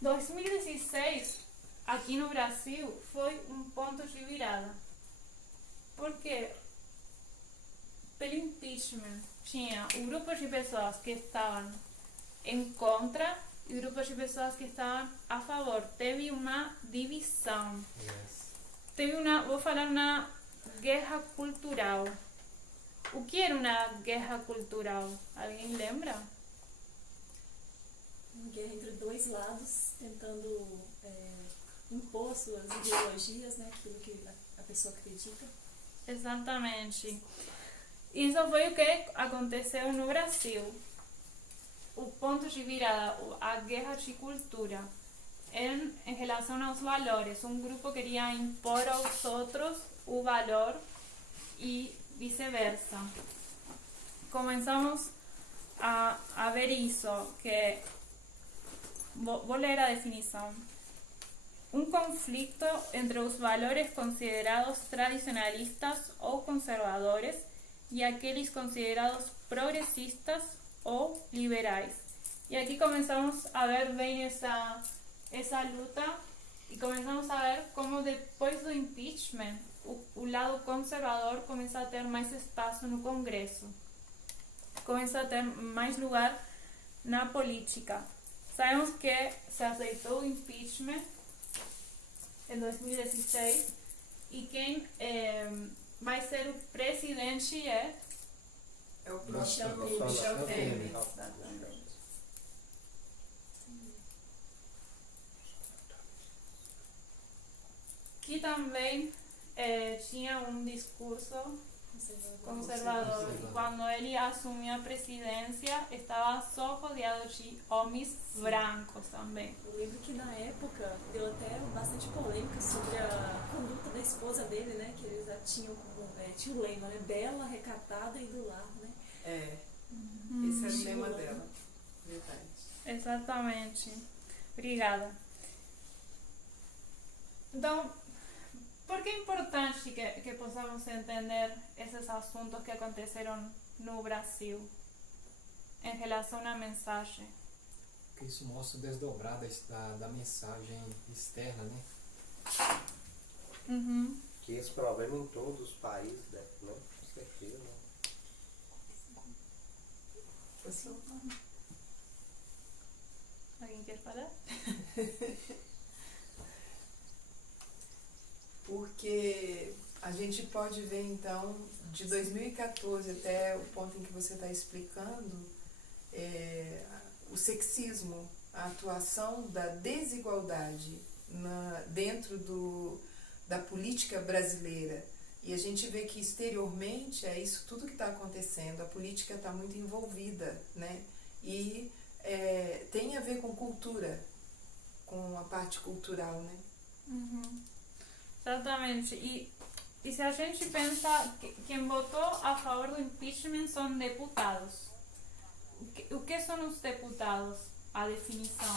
2016, aqui no Brasil, foi um ponto de virada. Porque pelo impeachment tinha um grupo de pessoas que estavam em contra e grupos de pessoas que estavam a favor. Teve uma divisão. yes. Teve vou falar, uma guerra cultural. O que era uma guerra cultural? Alguém lembra? Uma guerra entre dois lados, tentando impor suas ideologias, né? Aquilo que a pessoa acredita. Exatamente. Isso foi o que aconteceu no Brasil. O ponto de virada, a guerra de cultura, em relação aos valores. Um grupo queria impor aos outros o valor e vice-versa. Começamos a ver isso, que vou ler a definição. Um conflito entre os valores considerados tradicionalistas ou conservadores e aqueles considerados progressistas ou liberais. E aqui começamos a ver bem essa luta e começamos a ver como depois do impeachment o lado conservador começa a ter mais espaço no Congresso, começa a ter mais lugar na política. Sabemos que se aceitou o impeachment em 2016 e quem vai ser o presidente é É o Michel próximo Michel Temer. que também tinha um discurso conservador. E quando ele assumiu a presidência, estava só rodeado de homens brancos também. Eu lembro que na época deu até bastante polêmica sobre a conduta da esposa dele, né? Que eles já tinham como tinha o lema, né? Bela, recatada e do lar, né? Esse era o lema dela. Verdade. Exatamente. Obrigada. Então, por que é importante que possamos entender esses assuntos que aconteceram no Brasil em relação à mensagem? Porque isso mostra o desdobrar da mensagem externa, né? Uhum. Que esse problema em todos os países, né? Com certeza. Assim, Alguém quer falar? porque a gente pode ver então de 2014 até o ponto em que você está explicando o sexismo, a atuação da desigualdade dentro da política brasileira. E a gente vê que exteriormente é isso tudo que está acontecendo, a política está muito envolvida, né? E tem a ver com cultura, com a parte cultural, né? Uhum. Exatamente. E se a gente pensa que quem votou a favor do impeachment são deputados. O que são os deputados? A definição.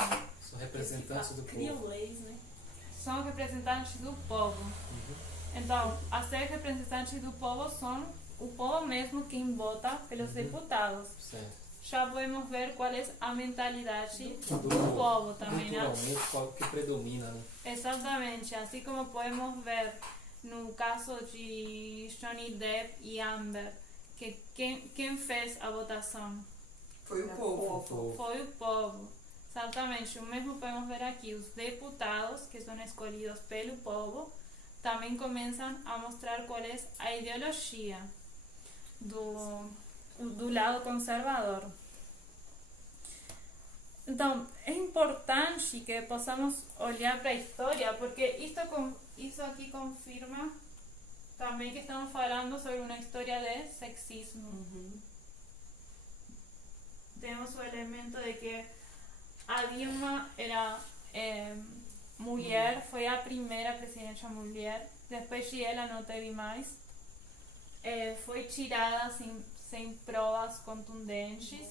São representantes do Criam povo. leis, né? São representantes do povo. Então, a ser representantes do povo são o povo mesmo quem vota pelos deputados. Certo. Já podemos ver qual é a mentalidade do Do povo também, né? Culturalmente, qual que predomina, né? Exatamente, assim como podemos ver no caso de Johnny Depp e Amber, que quem fez a votação Foi o povo. foi o povo. Exatamente, o mesmo podemos ver aqui, os deputados que são escolhidos pelo povo também começam a mostrar qual é a ideologia do lado conservador. Então, é importante que possamos olhar para a história, porque isso aqui confirma também que estamos falando sobre uma história de sexismo. Temos o elemento de que a Dilma era mulher, foi a primeira presidenta mulher, depois de ela não teve mais, foi tirada sem provas contundentes.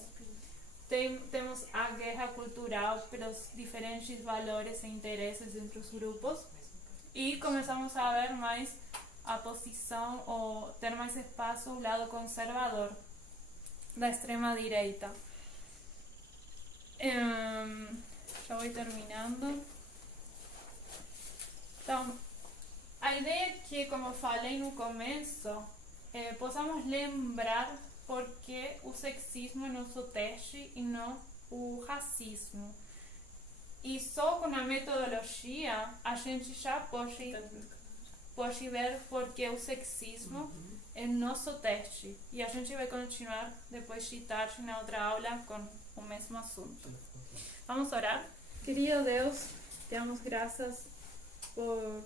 Temos a guerra cultural pelos diferentes valores e interesses entre os grupos, e começamos a ver mais a posição ou ter mais espaço ao lado conservador da extrema direita. Já vou terminando. Então, a ideia é que, como falei no começo, possamos lembrar porque o sexismo é nosso teste e não o racismo. E só com a metodologia a gente já pode ver porque o sexismo é nosso teste. E a gente vai continuar depois de tarde na outra aula com o mesmo assunto. Vamos orar? Querido Deus, te damos graças por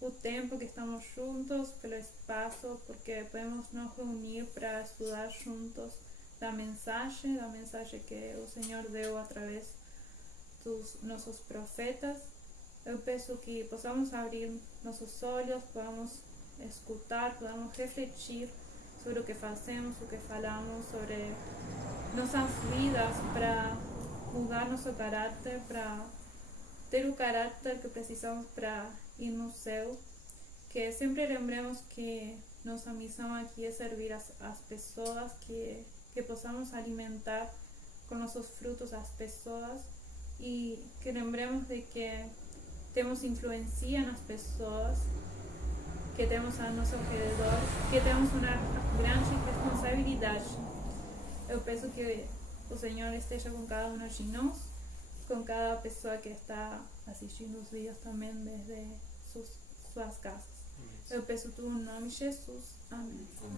o tempo que estamos juntos, pelo espaço, porque podemos nos reunir para estudar juntos da mensagem que o Senhor deu através dos nossos profetas. Eu peço que possamos abrir nossos olhos, podamos escutar, podamos refletir sobre o que fazemos, o que falamos, sobre nossas vidas, para mudar nosso caráter, para ter o caráter que precisamos para ir no céu. Que sempre lembremos que nossa missão aqui é servir as pessoas, que possamos alimentar com nossos frutos as pessoas, e que lembremos de que temos influência nas pessoas que temos a nosso redor, que temos uma grande responsabilidade. Eu peço que o Senhor esteja com cada um de nós, com cada pessoa que está assistindo os vídeos também desde suas casas. Eu peço tudo em nome de Jesus. Amém.